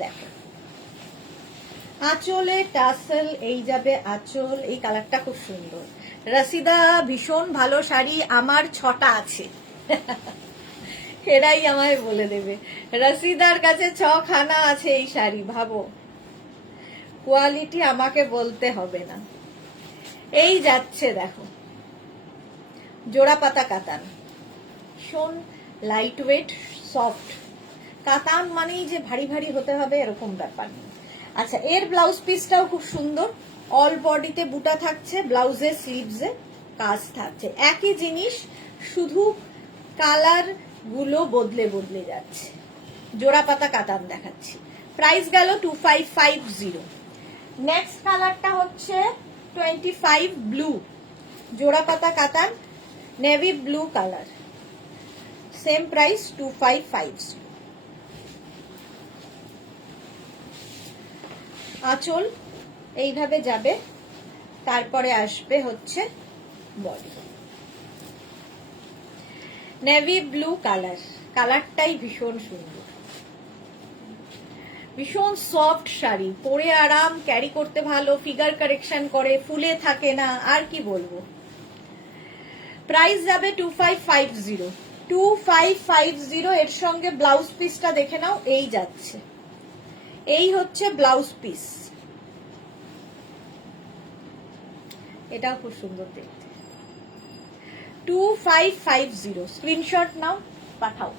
দেখো আঁচলে টাসেল, এই যাবে আঁচল। এই কালারটা খুব সুন্দর। রাশিদা, ভীষণ ভালো শাড়ি, আমার 6টা আছে। এরাই আমায় বলে দেবে, রাশিদার কাছে 6খানা আছে এই শাড়ি, ভাবো। কোয়ালিটি আমাকে বলতে হবে না। এই যাচ্ছে দেখো জোড়া পাতা কাতান, ভীষণ লাইট ওয়েট সফট। কাতান মানেই যে ভারী ভারী হতে হবে এরকম ব্যাপার নেই। আচ্ছা, এর ব্লাউজ পিসটাও খুব সুন্দর, অল বডিতে বুটা থাকছে, ব্লাউজে স্লিভসে কাজ থাকছে, একই জিনিস, শুধু কালার গুলো বদলে বদলে যাচ্ছে। জোড়া পাতা কাতান দেখাচ্ছি, প্রাইস গেল 2550। নেক্সট কালারটা হচ্ছে 25 ব্লু, জোড়া পাতা কাতান, navy blue colour, same price 2550। আঁচল এইভাবে যাবে, তারপরে আসবে হচ্ছে বডি। নেভি ব্লু কালার, কালারটাই ভীষণ সুন্দর, ভীষণ সফট শাড়ি, পরে আরাম, ক্যারি করতে ভালো, ফিগার কারেকশন করে, ফুলে থাকে না, আর কি বলবো। প্রাইস যাবে 2550। 2550। এর সঙ্গে ব্লাউজ পিসটা দেখে নাও, এই যাচ্ছে, এই হচ্ছে ব্লাউজ পিস, এটাও খুব সুন্দর দেখতে। 2550, স্ক্রিনশট নাও, পাঠাও।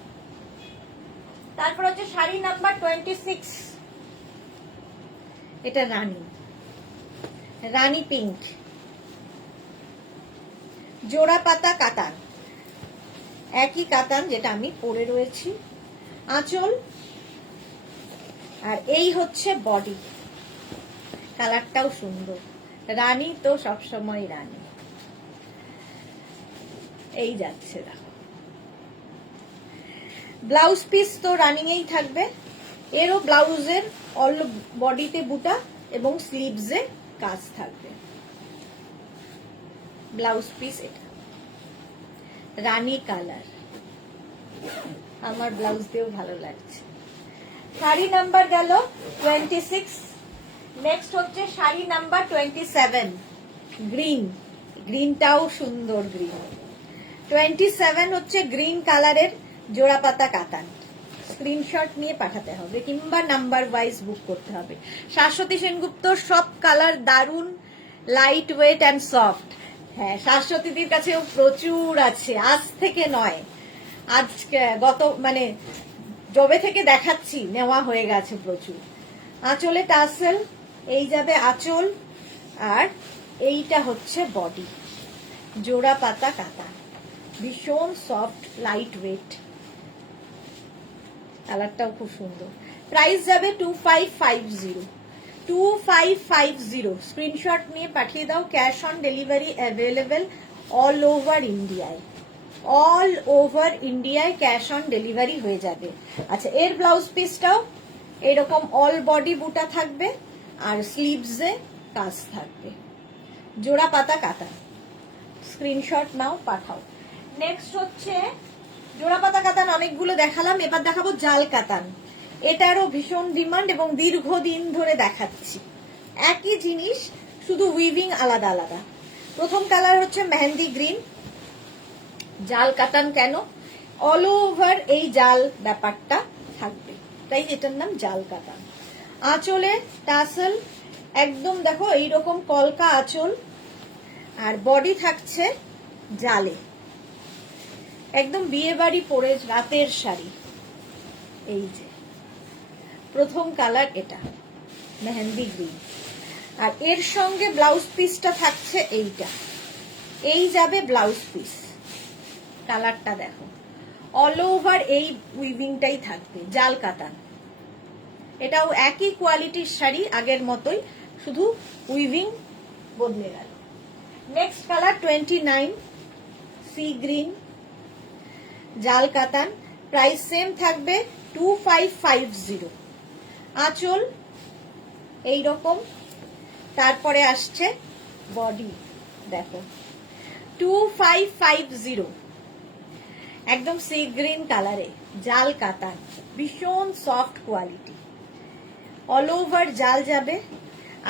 তারপর হচ্ছে শাড়ি নাম্বার 26, এটা রানী, রানী পিঙ্ক, জোড়া পাতা কাতান, একই কাতান যেটা আমি পরে রয়েছি। আঁচল, আর এই হচ্ছে বডি, কালারটাও সুন্দর, রানী তো সবসময় রানী। এই যাচ্ছে দেখো, ব্লাউজ পিস তো রানিং এই থাকবে, এরও ব্লাউজের অল বডিতে বুটা এবং স্লিভসে কাজ থাকবে। ব্লাউজ পিস এটা রানী কালার, আমার ব্লাউজ দিয়েও ভালো লাগছে। শাড়ি নাম্বার গেল 26। নেক্সট হচ্ছে শাড়ি নাম্বার 27, গ্রিন, গ্রিনটাও সুন্দর গ্রিন। 27 হচ্ছে গ্রিন কালারের জোড়া পাতা কাতান, স্ক্রিনশট নিয়ে পাঠাতে হবে কিংবা নাম্বার ওয়াইজ বুক করতে হবে। শাশ্বতী সেনগুপ্তর সব কালার দারুন, লাইট ওয়েট অ্যান্ড সফট। হ্যাঁ, শাশ্বতীদের কাছেও প্রচুর আছে, আজ থেকে নয়, আজকে গত মানে জবে থেকে দেখাচ্ছি নেওয়া হয়ে গেছে প্রচুর। আঁচলে টাসেল, এই যাবে আঁচল, আর এইটা হচ্ছে বডি, জোড়া পাতা কাতান, ভীষণ সফট লাইট ওয়েট, কালারটাও খুব সুন্দর। প্রাইস যাবে 2550। 2550, স্ক্রিনশট নিয়ে পাঠিয়ে দাও। Cash on delivery available all over ইন্ডিয়ায়, অল ওভার ইন্ডিয়ায় ক্যাশ অন ডেলিভারি হয়ে যাবে। আচ্ছা, এর ব্লাউজ পিসটাও এরকম অল বডি বুটা থাকবে আর স্লিভসে কাজ থাকবে, জোড়া পাতা কাতান, স্ক্রিনশট নাও, পাঠাও। নেক্সট হচ্ছে জোড়া পাতা কাতান অনেকগুলো দেখালাম, এবার দেখাবো জাল কাতান। এটারও ভীষণ ডিমান্ড এবং দীর্ঘদিন ধরে দেখাচ্ছি, একই জিনিস শুধু উইভিং আলাদা আলাদা। প্রথম কালার হচ্ছে মেহেন্দি গ্রিন, জাল কাতান কেন, অল ওভার এই জাল ব্যাপারটা থাকবে, তাই এটার নাম জাল কাতান। আঁচলে টাসেল, একদম দেখো এইরকম কলকা আঁচল, আর বডি থাকছে জালে, একদম বিয়ে বাড়ি পরে রাতের শাড়ি। এই যে প্রথম কালার, এটা মেহেন্দি গ্রিন, আর এর সঙ্গে ব্লাউজ পিসটা থাকছে এইটা, এই যাবে ব্লাউজ পিস, কালারটা দেখো, অল ওভার এই উইভিংটাই থাকবে, জাল কাতান। এটাও একই কোয়ালিটির শাড়ি, আগের মতোই, শুধু উইভিং বদলে গেল। নেক্সট কালার 29, সি গ্রিন, জাল কাতান, প্রাইস সেম থাকবে 2550। আঁচল এইরকম, তারপরে আসছে বডি, দেখো 2550, একদম সি গ্রিন কালারে, জাল কাতান, ভীষণ সফট কোয়ালিটি, অল ওভার জাল যাবে,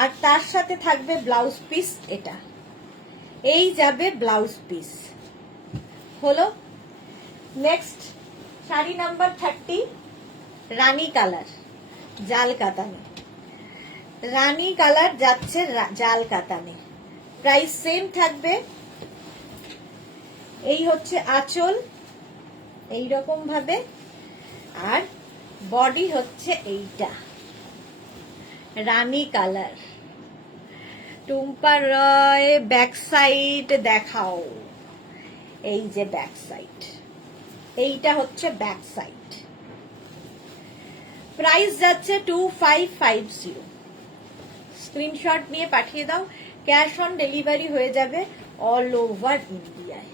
আর তার সাথে থাকবে ব্লাউজ পিস, এটা এই যাবে ব্লাউজ পিস হলো। নেক্সট শাড়ি নাম্বার 30, রানী কালার, জাল কাতান, রানী কালার যাচ্ছে জাল কাতানে, প্রাইস সেম থাকবে। এই হচ্ছে আঁচল এইরকম ভাবে, আর বডি হচ্ছে এইটা রানী কালার। টুম্পা রয় ব্যাক সাইড দেখাও, এই যে ব্যাক সাইড, এইটা হচ্ছে ব্যাক সাইড। প্রাইস যাচ্ছে 2550। স্ক্রিনশট নিয়ে পাঠিয়ে দাও, ক্যাশ অন ডেলিভারি হয়ে যাবে অল ওভার ইন্ডিয়ায়।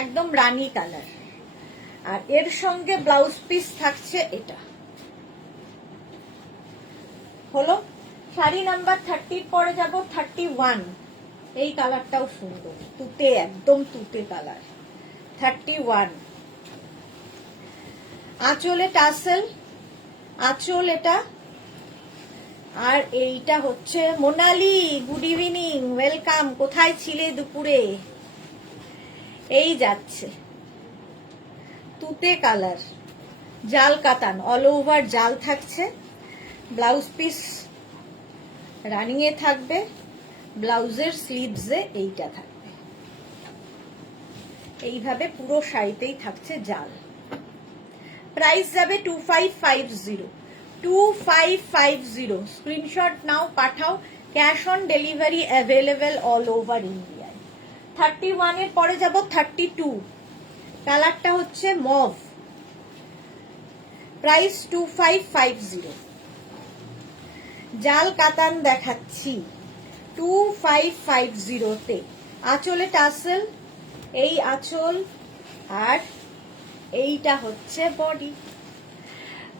একদম রানী কালার, আর এর সঙ্গে ব্লাউজ পিস থাকছে এটা। হলো শাড়ি নাম্বার 30 পরে যাব 31। এই কালারটাও সুন্দর, তুতে, একদম তুতে কালার। 31 আঁচলে টাসেল, আঁচল এটা। আর এইটা হচ্ছে মোনালি, গুড ইভিনিং, ওয়েলকাম। কোথায় ছিলে দুপুরে? এই যাচ্ছে তুতে কালার, জাল কাতান, অল ওভার জাল থাকছে। ব্লাউজ পিস রানিং এ থাকবে, ব্লাউজের স্লিভসে এইটা থাকবে। এইভাবে পুরো শাড়িতেই থাকছে জাল। প্রাইস যাবে 2550। 2550 স্ক্রিনশট নাও, পাঠাও, cash on delivery available all over ইন্ডিয়ায়। 31 এর পরে যাব 32, কালারটা হচ্ছে মভ, প্রাইস 2550। জাল কাতান দেখাচ্ছি 2550 তে। আঁচলে টাসেল, এই আঁচল, আর এইটা হচ্ছে body,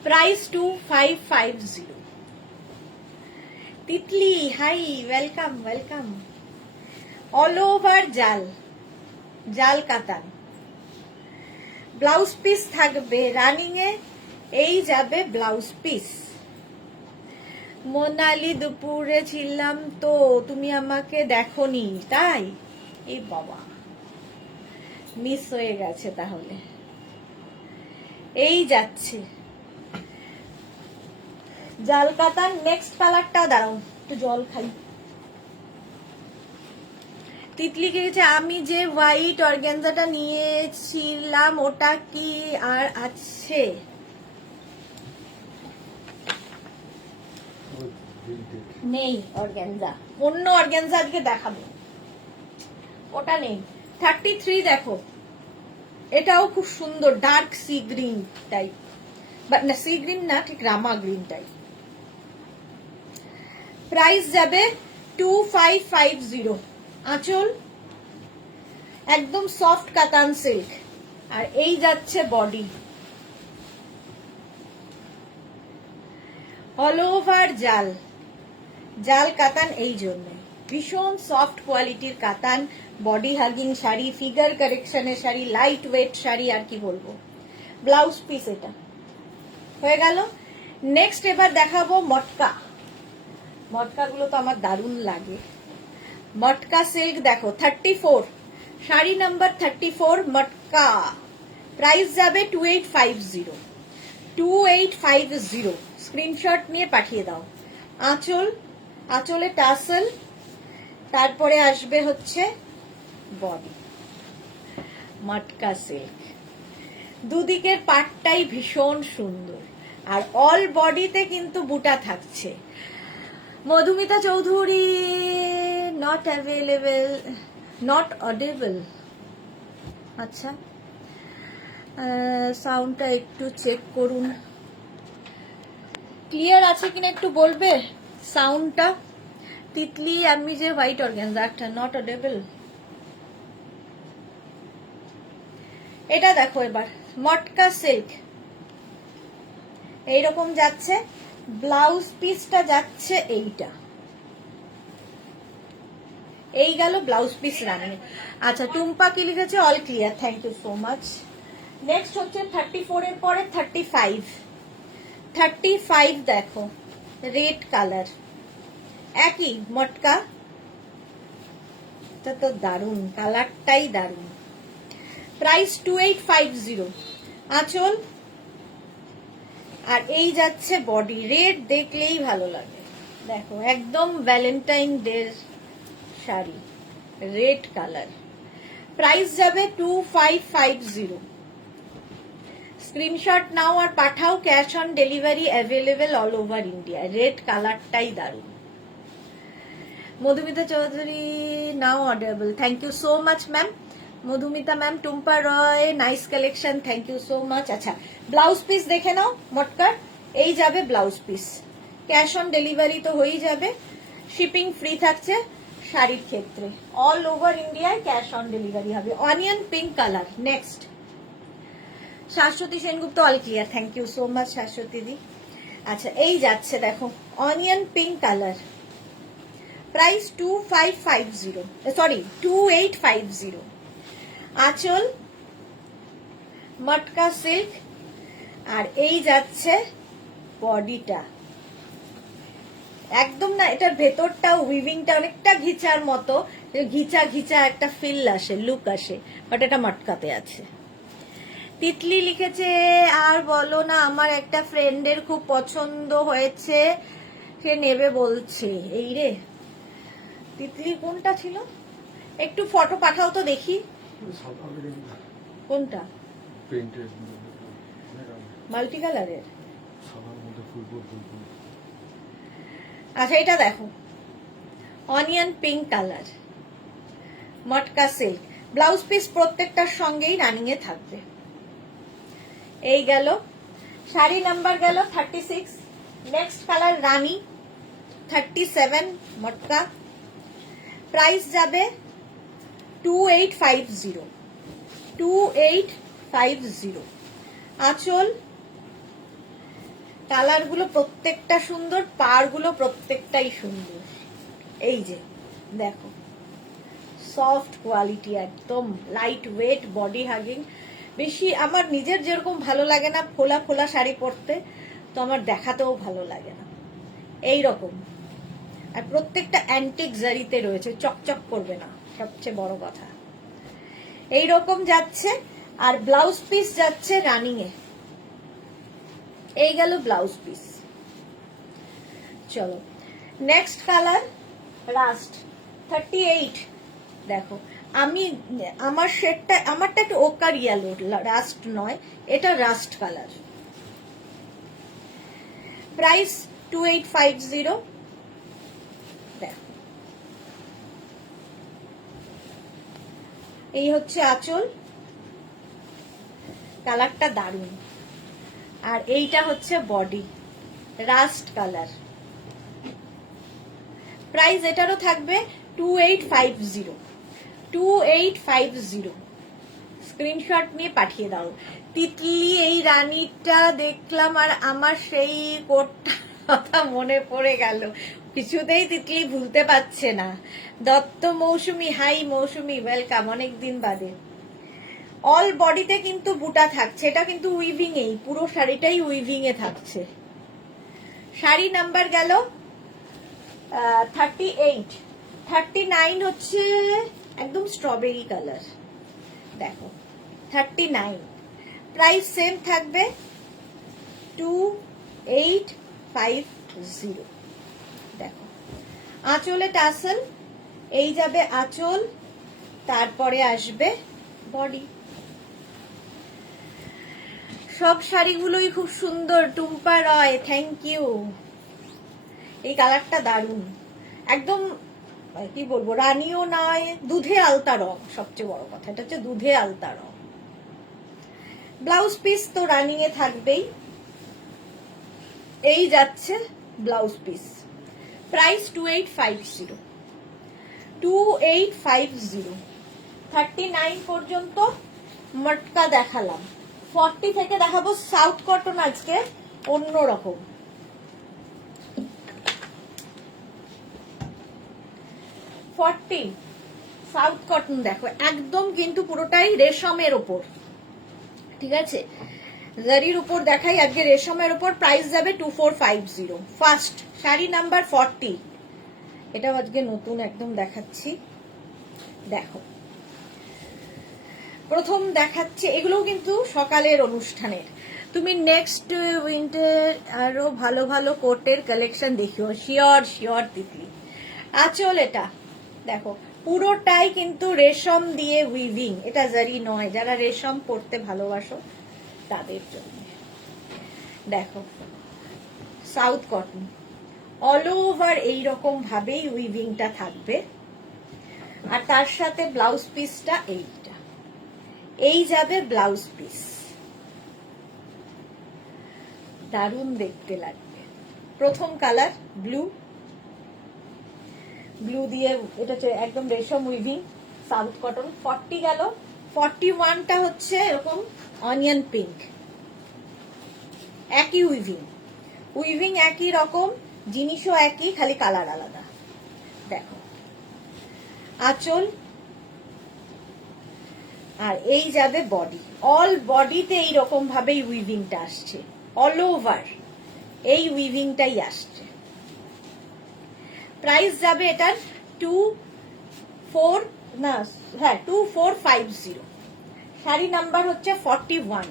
price 2550। Titli hi, welcome welcome. All over জাল, জাল কাতান, ব্লাউজ পিস থাকবে রানিং এ, এই যাবে ব্লাউজ পিস। মোনালি দুপুরে ছিলাম তো, তুমি আমাকে দেখোনি তাই? এই বাবা, মিস হয়ে গেছে তাহলে। এই যাচ্ছে জাল কাতান। নেক্সট কালারটা দাঁড়াও, একটু জল খাই। তিতলি গেছে, আমি যে হোয়াইট অর্গানজাটা নিয়েছিলাম ওটা কি আর আছে? নেই অর্গানজা, অন্য অর্গানজা আজকে দেখাবো, ওটা নেই। 33 দেখো, এটাও খুব সুন্দর, dark sea green type, but না সি গ্রিন না, ঠিক রামা গ্রিন টাইপ। প্রাইস যাবে 2550। আঁচল একদম সফট কাতান সিল্ক, আর এই যাচ্ছে বডি, অল ওভার জাল, জাল কাতান। এই জন্য ভীষণ সফট কোয়ালিটির কাতান, বডি হাগিং শাড়ি, ফিগার কারেকশনের শাড়ি, লাইট ওয়েট শাড়ি, আর কি বলবো। ব্লাউজ পিস এটা হয়ে গেল। নেক্সট এবার দেখাবো মটকা। মটকাগুলো তো আমার দারুণ লাগে। মটকা সিল্ক দেখো 34, শাড়ি নাম্বার 34 মটকা। প্রাইস যাবে 2850। 2850 স্ক্রিনশট নিয়ে পাঠিয়ে দাও। আঁচল, আঁচলে টাসেল, তারপরে আসবে হচ্ছে বডি, মটকা সিল্ক। দুদিকের পাটটাই ভীষণ সুন্দর, আর অল বডিতে কিন্তু বুটা থাকছে। Madhumita Chowdhury not available, not audible. আচ্ছা, সাউন্ডটা একটু চেক করুন, ক্লিয়ার আছে কিনা একটু বলবে সাউন্ডটা। তিতলি, আমি যে হোয়াইট অর্গানজা, একটা নট অডেবল। এটা দেখো এবার মটকা সিল্ক এইরকম যাচ্ছে, ব্লাউজ পিসটা যাচ্ছে এইটা। এই গেল ব্লাউজ পিস রানিং। আচ্ছা, টুম্পা কি লিখেছে? All clear, thank you so much. Next হচ্ছে 34 এর পরে 35। 35 দেখো, রেড কালার, একই মটকা, এটা তো দারুন, কালারটাই দারুন। প্রাইস 2850। আঁচল, আর এই যাচ্ছে বডি, রেড দেখলেই ভালো লাগে। দেখো একদম Valentine day sari, red colour. Price যাবে 2550। স্ক্রিনশট নাও আর পাঠাও, cash on delivery available all over India. Red কালারটাই দারুণ। Madhumita Chowdhury now orderable, thank you so much ma'am. Madhumita ma'am, Tumpa Roy, nice collection, thank you so much. আচ্ছা, ব্লাউজ পিস দেখে নাও মটকার। এই যাবে blouse piece, cash on delivery তো হয়েই যাবে, শিপিং ফ্রি থাকছে শাড়ির ক্ষেত্রে। অল ওভার ইন্ডিয়ায় ক্যাশ অন ডেলিভারি হবে। Onion pink colour. Next Shashwati Sengupta, all clear, thank you so much Shashwati দি। আচ্ছা, এই যাচ্ছে দেখো onion pink colour. Price 2550, sorry 2850। আঁচল মটকা সিল্ক। আর এই যাচ্ছে বডিটা, একদম না এটার ভেতরটা উইভিংটা অনেকটা ঘিচার মতো, ঘিচা ঘিচা একটা ফিল আসে, লুক আসে, বাট এটা মটকাতে আছে। তিতলি লিখেছে আর বলো না, আমার একটা ফ্রেন্ডের খুব পছন্দ হয়েছে, সে নেবে বলছে। এই রে তিতলি কোনটা ছিল, একটু ফটো পাঠাও তো দেখি। কোনটা? মাল্টি কালারের। আচ্ছা, এটা দেখো অনিয়ন পিঙ্ক কালার, মটকা সিল্ক। ব্লাউজ পিস প্রত্যেকটার সঙ্গেই রানিং এ থাকবে। এই গেল শাড়ি নাম্বার গেল 36। নেক্সট কালার রানী 37, মটকা। প্রাইস যাবে 2850, 2850। আঁচল, কালার গুলো প্রত্যেকটা সুন্দর, পার গুলো প্রত্যেকটাই সুন্দর। এই যে দেখো সফট কোয়ালিটি, একদম লাইট ওয়েট, বডি হাগিং। বেশি আমার নিজের যেরকম ভালো লাগে না ফোলা ফোলা শাড়ি পরতে, তো আমার দেখাতেও ভালো লাগে না এই রকম। আর প্রত্যেকটা অ্যান্টিক জারিতে রয়েছে, চকচক করবে না, সবচেয়ে বড় কথা। এই রকম যাচ্ছে। আর ব্লাউজ পিস যাচ্ছে রানিং এ। এই গেল ব্লাউজ পিস। চলো নেক্সট কালার রাস্ট 38। দেখো আমি আমার শেডটা, আমারটা একটু ওকার ইয়েলো, রাস্ট নয়, এটা রাস্ট কালার। প্রাইস 2850। দেখো এই হচ্ছে আঁচল, কালারটা দারুণ। আর এইটা হচ্ছে বডি, রাস্ট কালার। প্রাইস এটারও থাকবে 2850, 2850। স্ক্রিনশট নিয়ে পাঠিয়ে দাও। তিতলি এই রানীটা দেখলাম আর আমার সেই কোটটা কথা মনে পড়ে গেল, কিছুতেই তিতলি ভুলতে পারছে না। দত্ত মৌসুমি, হাই মৌসুমি, ওয়েলকাম, অনেকদিন বাদে। অল বডিতে কিন্তু বুটা থাকছে, এটা কিন্তু উইভিং এই পুরো শাড়িটাই উইভিং এ থাকছে। শাড়ি নাম্বার গেল 38। 39 হচ্ছে একদম স্ট্রবেরি কালার। দেখো 39। প্রাইস সেম থাকবে 2850। দেখো আঁচলে টাসেল, এই যাবে আঁচল, তারপরে আসবে বডি। সব শাড়িগুলোই খুব সুন্দর। টুম্পা রয়, থ্যাংক ইউ। এই কালারটা দারুণ, একদম কি বলবো, রানীও নয়, দুধে আলতা রং। সবচেয়ে বড় কথা এটা হচ্ছে দুধে আলতা রং। ব্লাউজ পিস তো রানিং এ থাকবেই। এই যাচ্ছে ব্লাউজ পিস। প্রাইস 2850, 2850। 39 পর্যন্ত মটকা দেখালাম, 40 থেকে দেখাবো সাউথ কটন। আজকে অন্যরকম। সাউথ কটন দেখো, একদম কিন্তু পুরোটাই রেশমের ওপর, ঠিক আছে, জারির উপর দেখাই আজকে, রেশমের উপর। প্রাইস যাবে 2450। ফার্স্ট শাড়ি নাম্বার 40, এটা আজকে নতুন একদম দেখাচ্ছি। দেখো প্রথম দেখাচ্ছে, এগুলোও কিন্তু সকালের অনুষ্ঠানের। তুমি নেক্সট উইন্টার আরো ভালো ভালো কোটের কালেকশন দেখিও, শিওর শিওর তিতলি। আঁচল এটা দেখো পুরোটাই কিন্তু রেশম দিয়ে উইভিং, এটা জারি নয়, যারা রেশম পরতে ভালোবাসো তাদের জন্য। দেখো সাউথ কটন, অল ওভার এইরকম ভাবেই উইভিংটা থাকবে। আর তার সাথে ব্লাউজ পিসটা এইটা, এই যাবে ব্লাউজ পিস, দারুণ দেখতে লাগবে। প্রথম কালার ব্লু, ব্লু দিয়ে এটা হচ্ছে একদম রেশম উইভিং সাউথ কটন। 40 গেল, 41টা হচ্ছে এরকম অনিয়ন পিঙ্ক, একই উইভিং, উইভিং একই রকম, জিনিসও একই, খালি কালার আলাদা। দেখো আঁচল, আর এই যাবে বডি, অল বডিতে এইরকম ভাবেই উইভিংটা আসছে, অল ওভার এই উইভিংটাই আসছে। প্রাইস যাবে এটার 2450। শাড়ি নাম্বার হচ্ছে 41,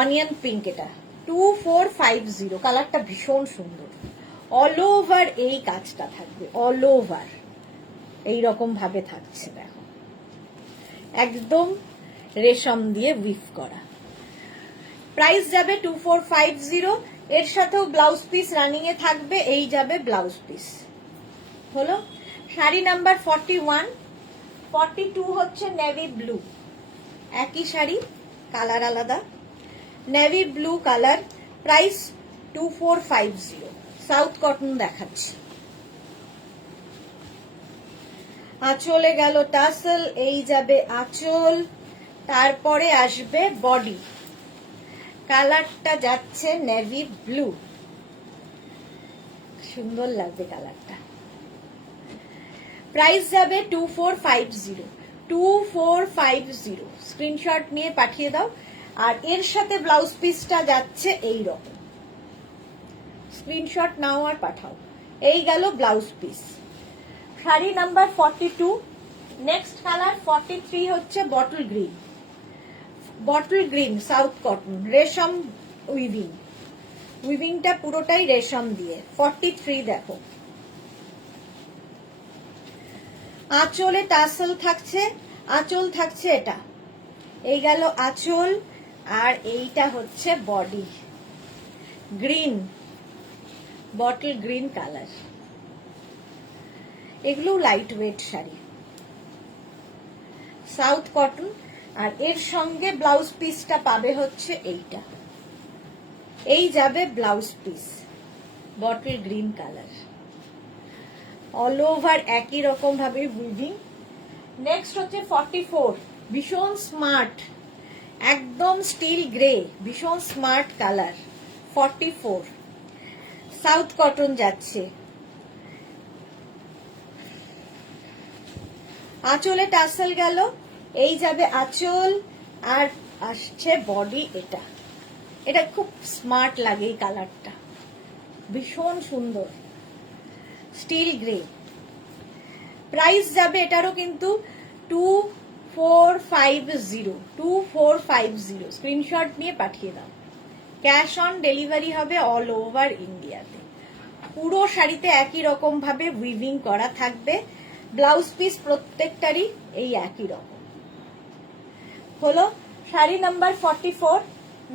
অনিয়ন পিঙ্ক, এটা 2450। কালারটা ভীষণ সুন্দর, অল ওভার এই কাজটা থাকবে, অল ওভার এইরকম ভাবে থাকছে। দেখো একদম রেশম দিয়ে উইভ করা। প্রাইস যাবে 2450। এর সাথেও ব্লাউজ পিস রানিং এ থাকবে, এই যাবে ব্লাউজ পিস। হলো শাড়ি নাম্বার 41। 42 হচ্ছে নেভি ব্লু, একই শাড়ি কালার আলাদা, navy blue colour. Price 2450। South cotton দেখাচ্ছি। আঁচলে গেল টাসেল, এই যাবে আঁচল, তারপরে আসবে বডি। কালারটা যাচ্ছে নেভি ব্লু, সুন্দর লাগবে কালারটা। প্রাইস যাবে 2450। 2450 স্ক্রিনশট নিয়ে পাঠিয়ে দাও। আর এর সাথে ব্লাউজ পিসটা যাচ্ছে এই রকম, স্ক্রিনশট নাও আর পাঠাও। এই গেল blouse piece. Sari number 42। Next colour 43 হচ্ছে bottle green, bottle green south cotton, রেশম উইভিং, উইভিংটা পুরোটাই রেশম দিয়ে। 43 দেখো আঁচলে টাসেল থাকছে, আঁচল থাকছে এটা, এই গেল আঁচল, আর এইটা হচ্ছে body, green, bottle green colour. এগুলো light weight sari, south cotton. আর এর সঙ্গে ব্লাউজ পিসটা পাবে হচ্ছে এইটা, এই যাবে blouse piece, bottle green colour, all over একই রকম ভাবে উইভিং। নেক্সট হচ্ছে 44, ভীষণ স্মার্ট, একদম স্টিল গ্রে, ভীষণ স্মার্ট কালার। 44 সাউথ কটন যাচ্ছে। আঁচলে টাসেল গেল, এই যাবে আঁচল, আর আসছে বডি। এটা এটা খুব স্মার্ট লাগে, এই কালারটা ভীষণ সুন্দর, স্টিল গ্রে। প্রাইস যাবে এটারও কিন্তু 2450। 2450 স্ক্রিনশট নিয়ে পাঠিয়ে দাও। ক্যাশ অন ডেলিভারি হবে অল ওভার ইন্ডিয়াতে। পুরো শাড়িতে একই রকম ভাবে উইভিং করা থাকবে, ব্লাউজ পিস প্রত্যেকটারই এই একই রকম। হলো শাড়ি নাম্বার 44।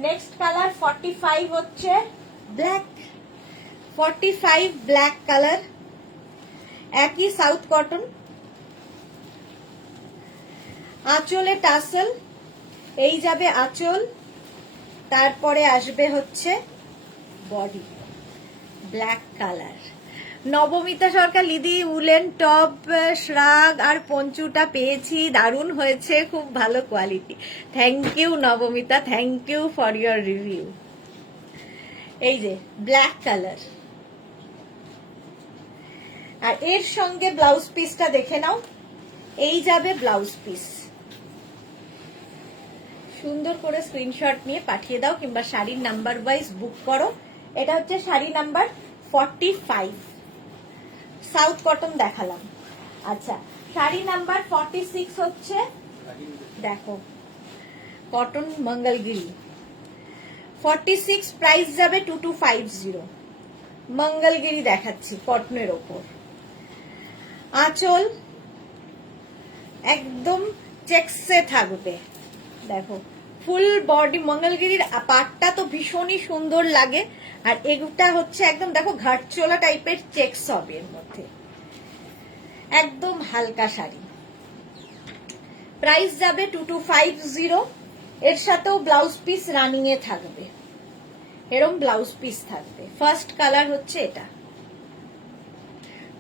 নেক্সট কালার 45 হচ্ছে ব্ল্যাক, 45 ব্ল্যাক কালার, একই সাউথ কটন। আঁচলে টাসেল, এই যাবে আঁচল, তারপরে আসবে হচ্ছে body, black colour. Nabamita Sarkar লিদি উলেন টপ শ্রাগ আর পঞ্চুটা পেয়েছি, দারুণ হয়েছে, খুব ভালো quality. Thank you Nabamita, thank you for your review. এই যে ব্ল্যাক কালার, আর এর সঙ্গে ব্লাউজ পিসটা দেখে নাও, এই যাবে ব্লাউজ পিস। সুন্দর করে স্ক্রিনশট নিয়ে পাঠিয়ে দাও, কিংবা শাড়ির নাম্বার ওয়াইজ বুক করো। এটা হচ্ছে শাড়ি নাম্বার 45, সাউথ কটন দেখালাম। আচ্ছা শাড়ি নাম্বার 46 হচ্ছে দেখো কটন মঙ্গলগিরি। 46 প্রাইস যাবে 2250। মঙ্গলগিরি দেখাচ্ছি কটনের ওপর। আঁচল একদম চেক্সে থাকবে, দেখো ফুল বডি। মঙ্গলগিরির পাটটা তো ভীষণই সুন্দর লাগে, আর এটা হচ্ছে একদম দেখো ঘাটচোলা টাইপের চেক্স হবে এর মধ্যে, একদম হালকা শাড়ি। প্রাইস যাবে 2250। এর সাথেও ব্লাউজ পিস রানিং এ থাকবে, এরকম ব্লাউজ পিস থাকবে। ফার্স্ট কালার হচ্ছে এটা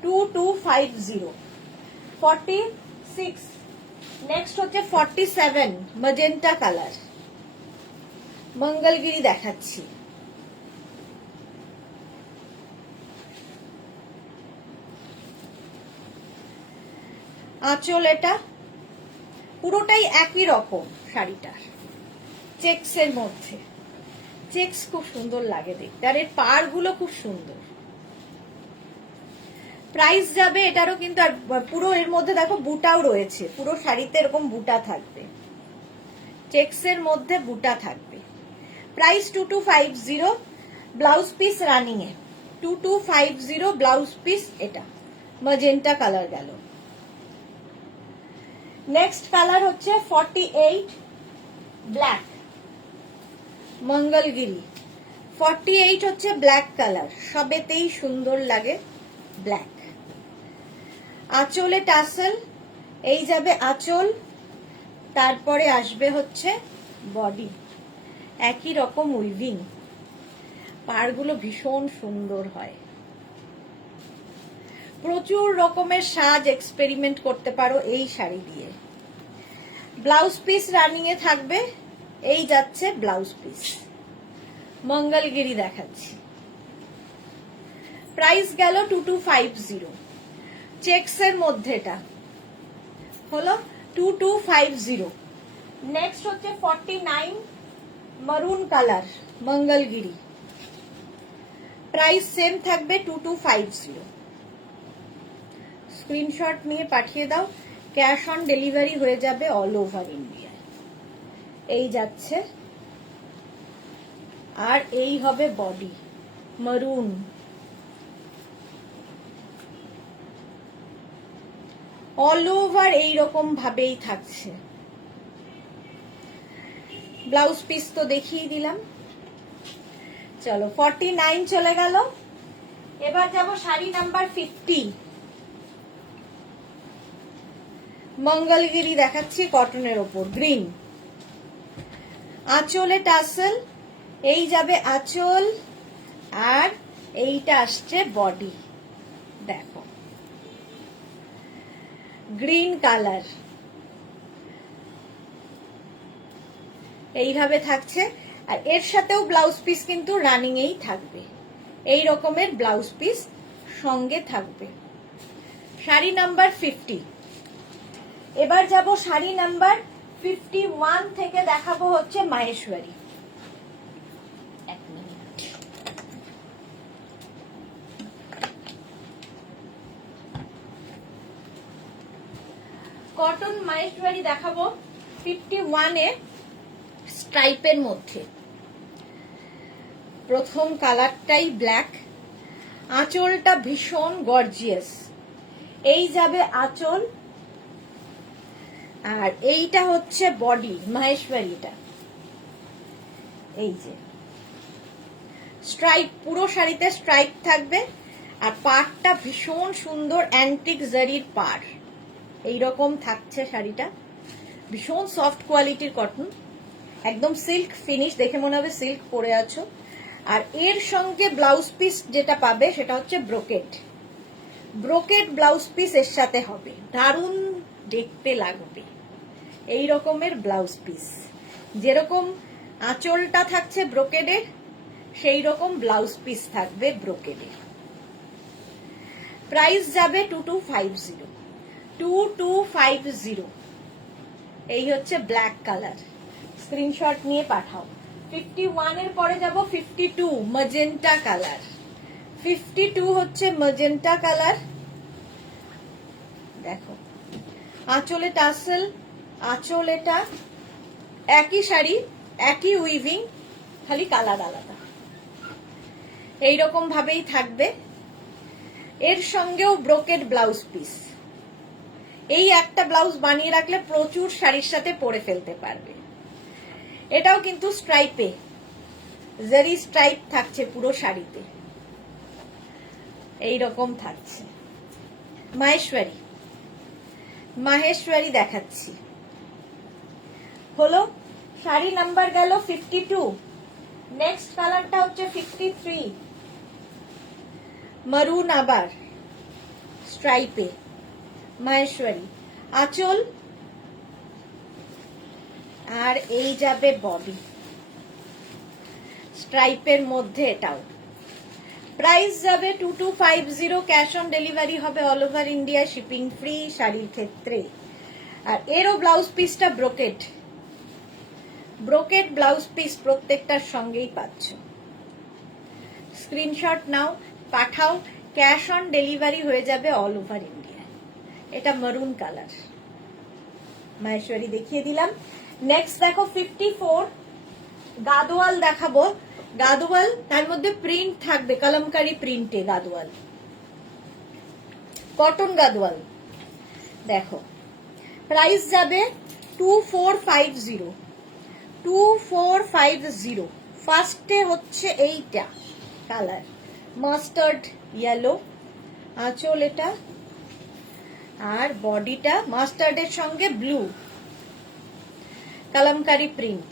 2250। 46 নেক্সট হচ্ছে 47 ম্যাজেন্টা কালার। মঙ্গলগিরি দেখাচ্ছি। আঁচল এটা পুরোটাই একই রকম শাড়িটার, চেক্স এর মধ্যে। চেক্স খুব সুন্দর লাগে দেখতে, আর এর পাড় গুলো খুব সুন্দর। প্রাইস যাবে এটারও কিন্তু, আর পুরো এর মধ্যে দেখো বুটাও রয়েছে, পুরো শাড়িতে এরকম বুটা থাকবে, চেক্স এর মধ্যে বুটা থাকবে। প্রাইস 2250। ব্লাউজ পিস রানিং এ 2250 ব্লাউজ পিস। এটা ম্যাজেন্টা কালার গেল। নেক্সট কালার হচ্ছে 48 ব্ল্যাক। মঙ্গলগিরি 48 হচ্ছে ব্ল্যাক কালার, সবেতেই সুন্দর লাগে ব্ল্যাক। আঁচলে টাসেল, এই যাবে আঁচল, তারপরে আসবে হচ্ছে বডি, একই রকম উইভিং। পাড়গুলো ভীষণ সুন্দর হয়। প্রচুর রকমের সাজ এক্সপেরিমেন্ট করতে পারো এই শাড়ি দিয়ে। ব্লাউজ পিস রানিং এ থাকবে, এই যাচ্ছে ব্লাউজ পিস। মঙ্গলগিরি দেখাচ্ছি। প্রাইস গেল 2250। চেক্স এর মধ্যে এটা হলো 2250। নেক্সট হচ্ছে 49 মারুন কালার। মঙ্গলগিরি প্রাইস সেম থাকবে 2250। স্ক্রিনশট নিয়ে পাঠিয়ে দাও, ক্যাশ অন ডেলিভারি হয়ে যাবে অল ওভার ইন্ডিয়া। এই যাচ্ছে, আর এই হবে বডি মারুন। অল ওভার এইরকম ভাবেই থাকছে। ব্লাউজ পিস তো দেখিয়ে দিলাম। চলো 49 চলে গেল। এবার যাব শাড়ি নাম্বার 50। মঙ্গলগিরি দেখাচ্ছি কটনের ওপর, গ্রিন। আঁচলে টাসেল, এই যাবে আঁচল, আর এইটা আসছে বডি। দেখো গ্রিন কালার এইভাবে থাকছে, আর এর সাথেও ব্লাউজ পিস কিন্তু রানিং এই থাকবে, এই রকমের ব্লাউজ পিস সঙ্গে থাকবে। শাড়ি নাম্বার 50। এবার যাব শাড়ি নাম্বার 51 থেকে দেখাবো হচ্ছে মাহেশ্বরী। কটন মাহেশ্বরী দেখাবো 51 এ স্ট্রাইপের মধ্যে। প্রথম কালারটাই ব্ল্যাক, আঁচলটা ভীষণ গর্জিয়াস। এই যাবে আঁচল, আর এইটা হচ্ছে বডি মাহেশ্বরীটা। এই যে স্ট্রাইপ, পুরো শাড়িতে স্ট্রাইপ থাকবে, আর পাড়টা ভীষণ সুন্দর অ্যান্টিক জারির পাড় এইরকম থাকছে। শাড়িটা ভীষণ সফট কোয়ালিটির কটন, একদম সিল্ক ফিনিশ, দেখে মনে হবে সিল্ক পরে আছো। আর এর সঙ্গে ব্লাউজ পিস যেটা পাবে সেটা হচ্ছে ব্রোকেট। ব্রোকেট ব্লাউজ পিস এর সাথে হবে, দারুণ দেখতে লাগবে এই রকমের ব্লাউজ পিস। যেরকম আঁচলটা থাকছে ব্রোকেডের, সেই রকম ব্লাউজ পিস থাকবে ব্রোকেডের। প্রাইস যাবে 2250। 2250। এই হচ্ছে ব্ল্যাক কালার, স্ক্রিনশট নিয়ে পাঠাও। 51 এর পরে যাব 52 ম্যাজেন্টা কালার। 52 হচ্ছে ম্যাজেন্টা কালার। দেখো আঁচলে টাসেল, আঁচল এটা একই শাড়ি একই উইভিং, খালি কালার আলাদা। এইরকম ভাবেই থাকবে। এর সঙ্গেও ব্রোকেড ব্লাউজ পিস। এই একটা ব্লাউজ বানিয়ে রাখলে প্রচুর শাড়ির সাথে পরে ফেলতে পারবে। এটাও কিন্তু স্ট্রাইপে, জারি স্ট্রাইপ থাকছে পুরো শাড়িতে, এইরকম থাকছে। মাহেশ্বরী দেখাচ্ছি। হলো শাড়ি নাম্বার গেল 52। নেক্সট কালারটা হচ্ছে 53, মারুন, আবার স্ট্রাইপে, মাহেশ্বরী। আঁচল আর এই যাবে বডি, স্ট্রাইপের মধ্যে এটাও। প্রাইস যাবে 2250, ক্যাশ অন ডেলিভারি হবে all over India, shipping free শাড়ির ক্ষেত্রে। আর এরও ব্লাউজ পিসটা ব্রোকেড ব্লাউজ পিস প্রত্যেকটার সঙ্গেই পাচ্ছ। স্ক্রিনশট নাও, পাঠাও, ক্যাশ অন ডেলিভারি হয়ে যাবে অল ওভার ইন্ডিয়া। এটা মারুন কালার, মাহেশ্বরী দেখিয়ে দিলাম। নেক্সট দেখো 54, গাদোয়াল দেখাবো। গাদোয়াল, তার মধ্যে প্রিন্ট থাকবে কলমকারি প্রিন্টে গাদোয়াল, কটন গাদোয়াল। দেখো প্রাইস যাবে 2450। ফার্স্টে হচ্ছে এইটা কালার, মাস্টার্ড ইয়েলো। আঁচল এটা, আর বডিটা মাস্টার্ডের সঙ্গে ব্লু কলমকারি প্রিন্ট।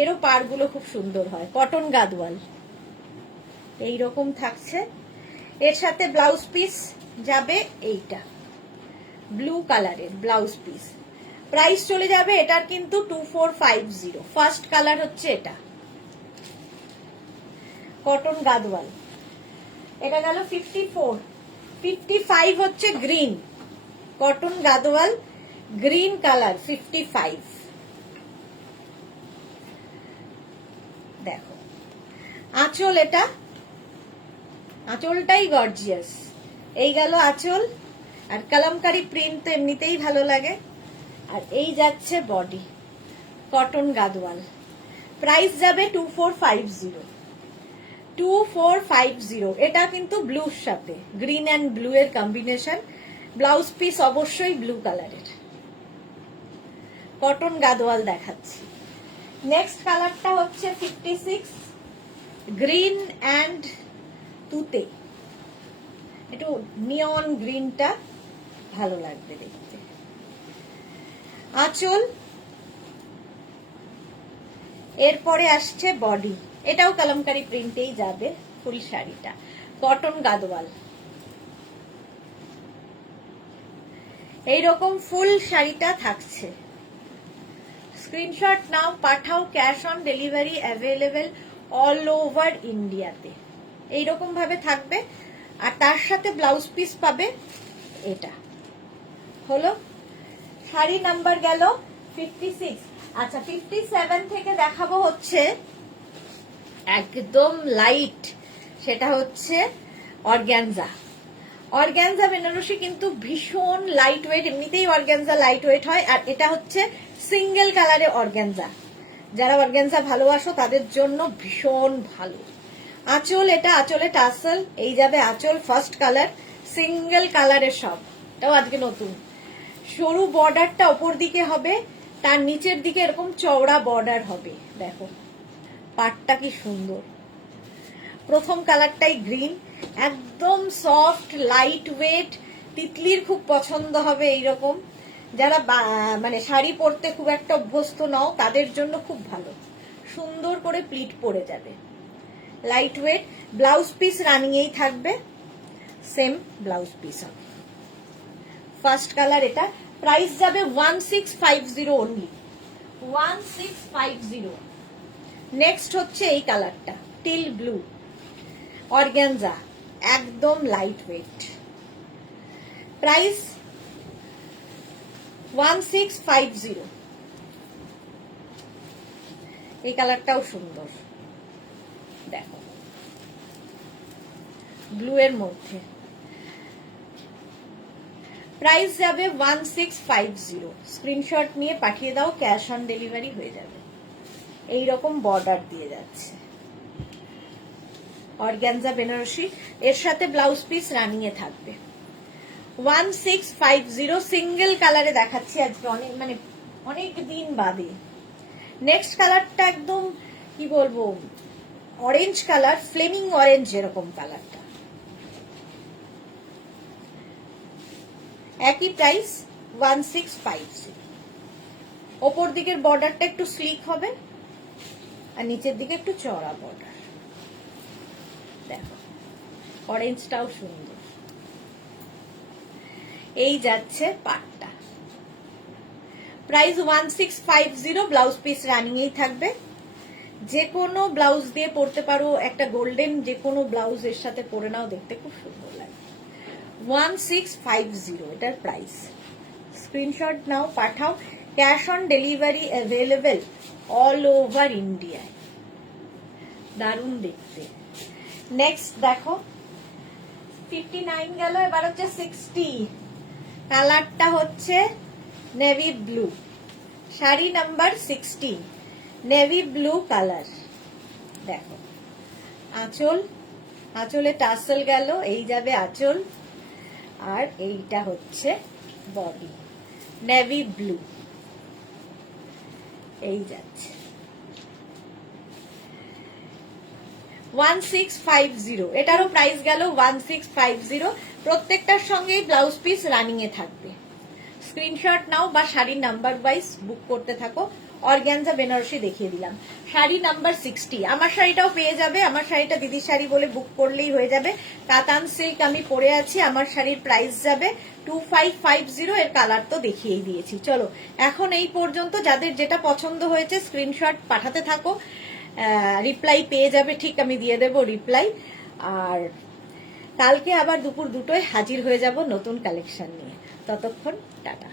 এরও পাড়গুলো খুব সুন্দর হয়, কটন গাদোয়াল এইরকম থাকছে। এর সাথে ব্লাউজ পিস যাবে এইটা, ব্লু কালারের ব্লাউজ পিস। প্রাইস চলে যাবে এটার কিন্তু 2450। ফার্স্ট কালার হচ্ছে এটা, কটন গাদোয়াল। এটা গেল 54। 55 হচ্ছে green, cotton Gadwal green colour 55। দেখো আঁচল, এটা আঁচলটাই গর্জিয়াস। এই গেল আঁচল, আর কলমকারি প্রিন্ট তো এমনিতেই ভালো লাগে। আর এই যাচ্ছে বডি, কটন গাদোয়াল। প্রাইস যাবে 2450। এটা কিন্তু ব্লুর সাথে, গ্রিন অ্যান্ড ব্লু এর কম্বিনেশন। ব্লাউজ পিস অবশ্যই ব্লু কালারের, কটন গাদোয়াল দেখাচ্ছি। নেক্সট কালারটা হচ্ছে 56, গ্রিন অ্যান্ড তুতে। একটু নিয়ন গ্রিনটা ভালো লাগবে দেখতে। আঁচল, এরপরে আসছে বডি, এটাও কলমকারি প্রিন্টেই যাবে ফুল শাড়িটা, কটন গাদোয়াল। এইরকম ফুল শাড়িটা থাকছে। স্ক্রিনশট নাও, পাঠাও, cash on delivery available all over ইন্ডিয়াতে। এইরকম ভাবে থাকবে, আর তার সাথে ব্লাউজ পিস পাবে এটা। হলো শাড়ি নাম্বার গেল 56। আচ্ছা 57 থেকে দেখাবো হচ্ছে একদম লাইট, সেটা হচ্ছে অর্গ্যানজা। অর্গ্যানজা বেনারসি কিন্তু ভীষণ লাইট ওয়েট, এমনিতেই অর্গ্যানজা লাইট ওয়েট হয়। আর এটা হচ্ছে সিঙ্গেল কালারে অর্গ্যানজা, যারা অর্গ্যানজা ভালোবাসো তাদের জন্য ভীষণ ভালো। আঁচল, এটা আঁচলে টাসেল, এই যাবে আঁচল, ফার্স্ট কালার, সিঙ্গেল কালারের সব। এটাও আজকে নতুন। সরু বর্ডারটা ওপর দিকে হবে, তার নিচের দিকে এরকম চওড়া বর্ডার হবে। দেখো পাটটা কি সুন্দর। প্রথম কালারটাই গ্রিন, একদম সফট লাইট ওয়েট, তিতলির খুব পছন্দ হবে এইরকম। যারা মানে শাড়ি পরতে খুব একটা অভ্যস্ত নও তাদের জন্য খুব ভালো, সুন্দর করে প্লিট পরে যাবে, লাইট ওয়েট। ব্লাউজ পিস রানিংয়েই থাকবে, সেম ব্লাউজ পিস হবে। ফার্স্ট কালার এটা। প্রাইস যাবে 1650 অনলি, 1650। নেক্সট হচ্ছে এই কালারটা, টিল ব্লু, অর্গ্যানজা, একদম লাইট ওয়েট। প্রাইস 1650। এই কালারটাও সুন্দর, দেখো ব্লু এর মধ্যে। প্রাইস যাবে 1650। স্ক্রিনশট নিয়ে পাঠিয়ে দাও, ক্যাশ অন ডেলিভারি হয়ে যাবে। এইরকম বর্ডার দিয়ে যাচ্ছে, অর্গানজা বেনারসি, এর সাথে ব্লাউজ পিস রানিং এ থাকবে। 1650 সিঙ্গেল কালারে দেখাচ্ছি আজকে, অনেক দিন বাদে। নেক্সট কালারটা একদম কি বলবো, অরেঞ্জ কালার, ফ্লেমিং অরেঞ্জ যেরকম কালারটা, একই প্রাইস 1650। ওপর দিকের বর্ডারটা একটু স্লিক হবে আর নিচের দিকে একটু চড়া বর্ডার। দেখো অরেঞ্জটাও সুন্দর। এই যাচ্ছে পাটটা, প্রাইস 1650, ব্লাউজ পিস রানিং এই থাকবে। যে কোনো ব্লাউজ দিয়ে পরতে পারো, একটা গোল্ডেন যে কোনো ব্লাউজ এর সাথে পরে নাও, দেখতে খুব সুন্দর লাগে। 1650 এটার প্রাইস। স্ক্রিনশট নাও, পাঠাও। Cash on delivery available all over ইন্ডিয়ায়। দারুণ দেখতে। নেক্সট দেখো 59 গেল, এবার হচ্ছে 60। কালারটা হচ্ছে navy blue, sari number 16, navy blue colour. দেখো আঁচল, আঁচলে টাসেল গেল, এই যাবে আঁচল, আর এইটা হচ্ছে বডি, নেভি ব্লু, এই যাচ্ছে 1650। এটারও প্রাইস গেল 1650। প্রত্যেকটার সঙ্গেই ব্লাউজ পিস রানিং এ থাকবে। স্ক্রিনশট নাও বা শাড়ির নাম্বার ওয়াইজ বুক করতে থাকো। অর্গানজা বেনারসি দেখিয়ে দিলাম। শাড়ি নাম্বার 60, আমার শাড়িটাও পেয়ে যাবে। আমার শাড়িটা দিদির শাড়ি বলে বুক করলেই হয়ে যাবে। কাতান সিল্ক আমি পরে আছি। আমার শাড়ির প্রাইস যাবে 2550। এর কালার তো দেখিয়েই দিয়েছি। চলো এখন এই পর্যন্ত। যাদের যেটা পছন্দ হয়েছে স্ক্রিনশট পাঠাতে থাকো, রিপ্লাই পেয়ে যাবে, ঠিক আমি দিয়ে দেবো রিপ্লাই। আর কালকে আবার দুপুর 2টোয় হাজির হয়ে যাব নতুন কালেকশন নিয়ে। ততক্ষণ টাটা।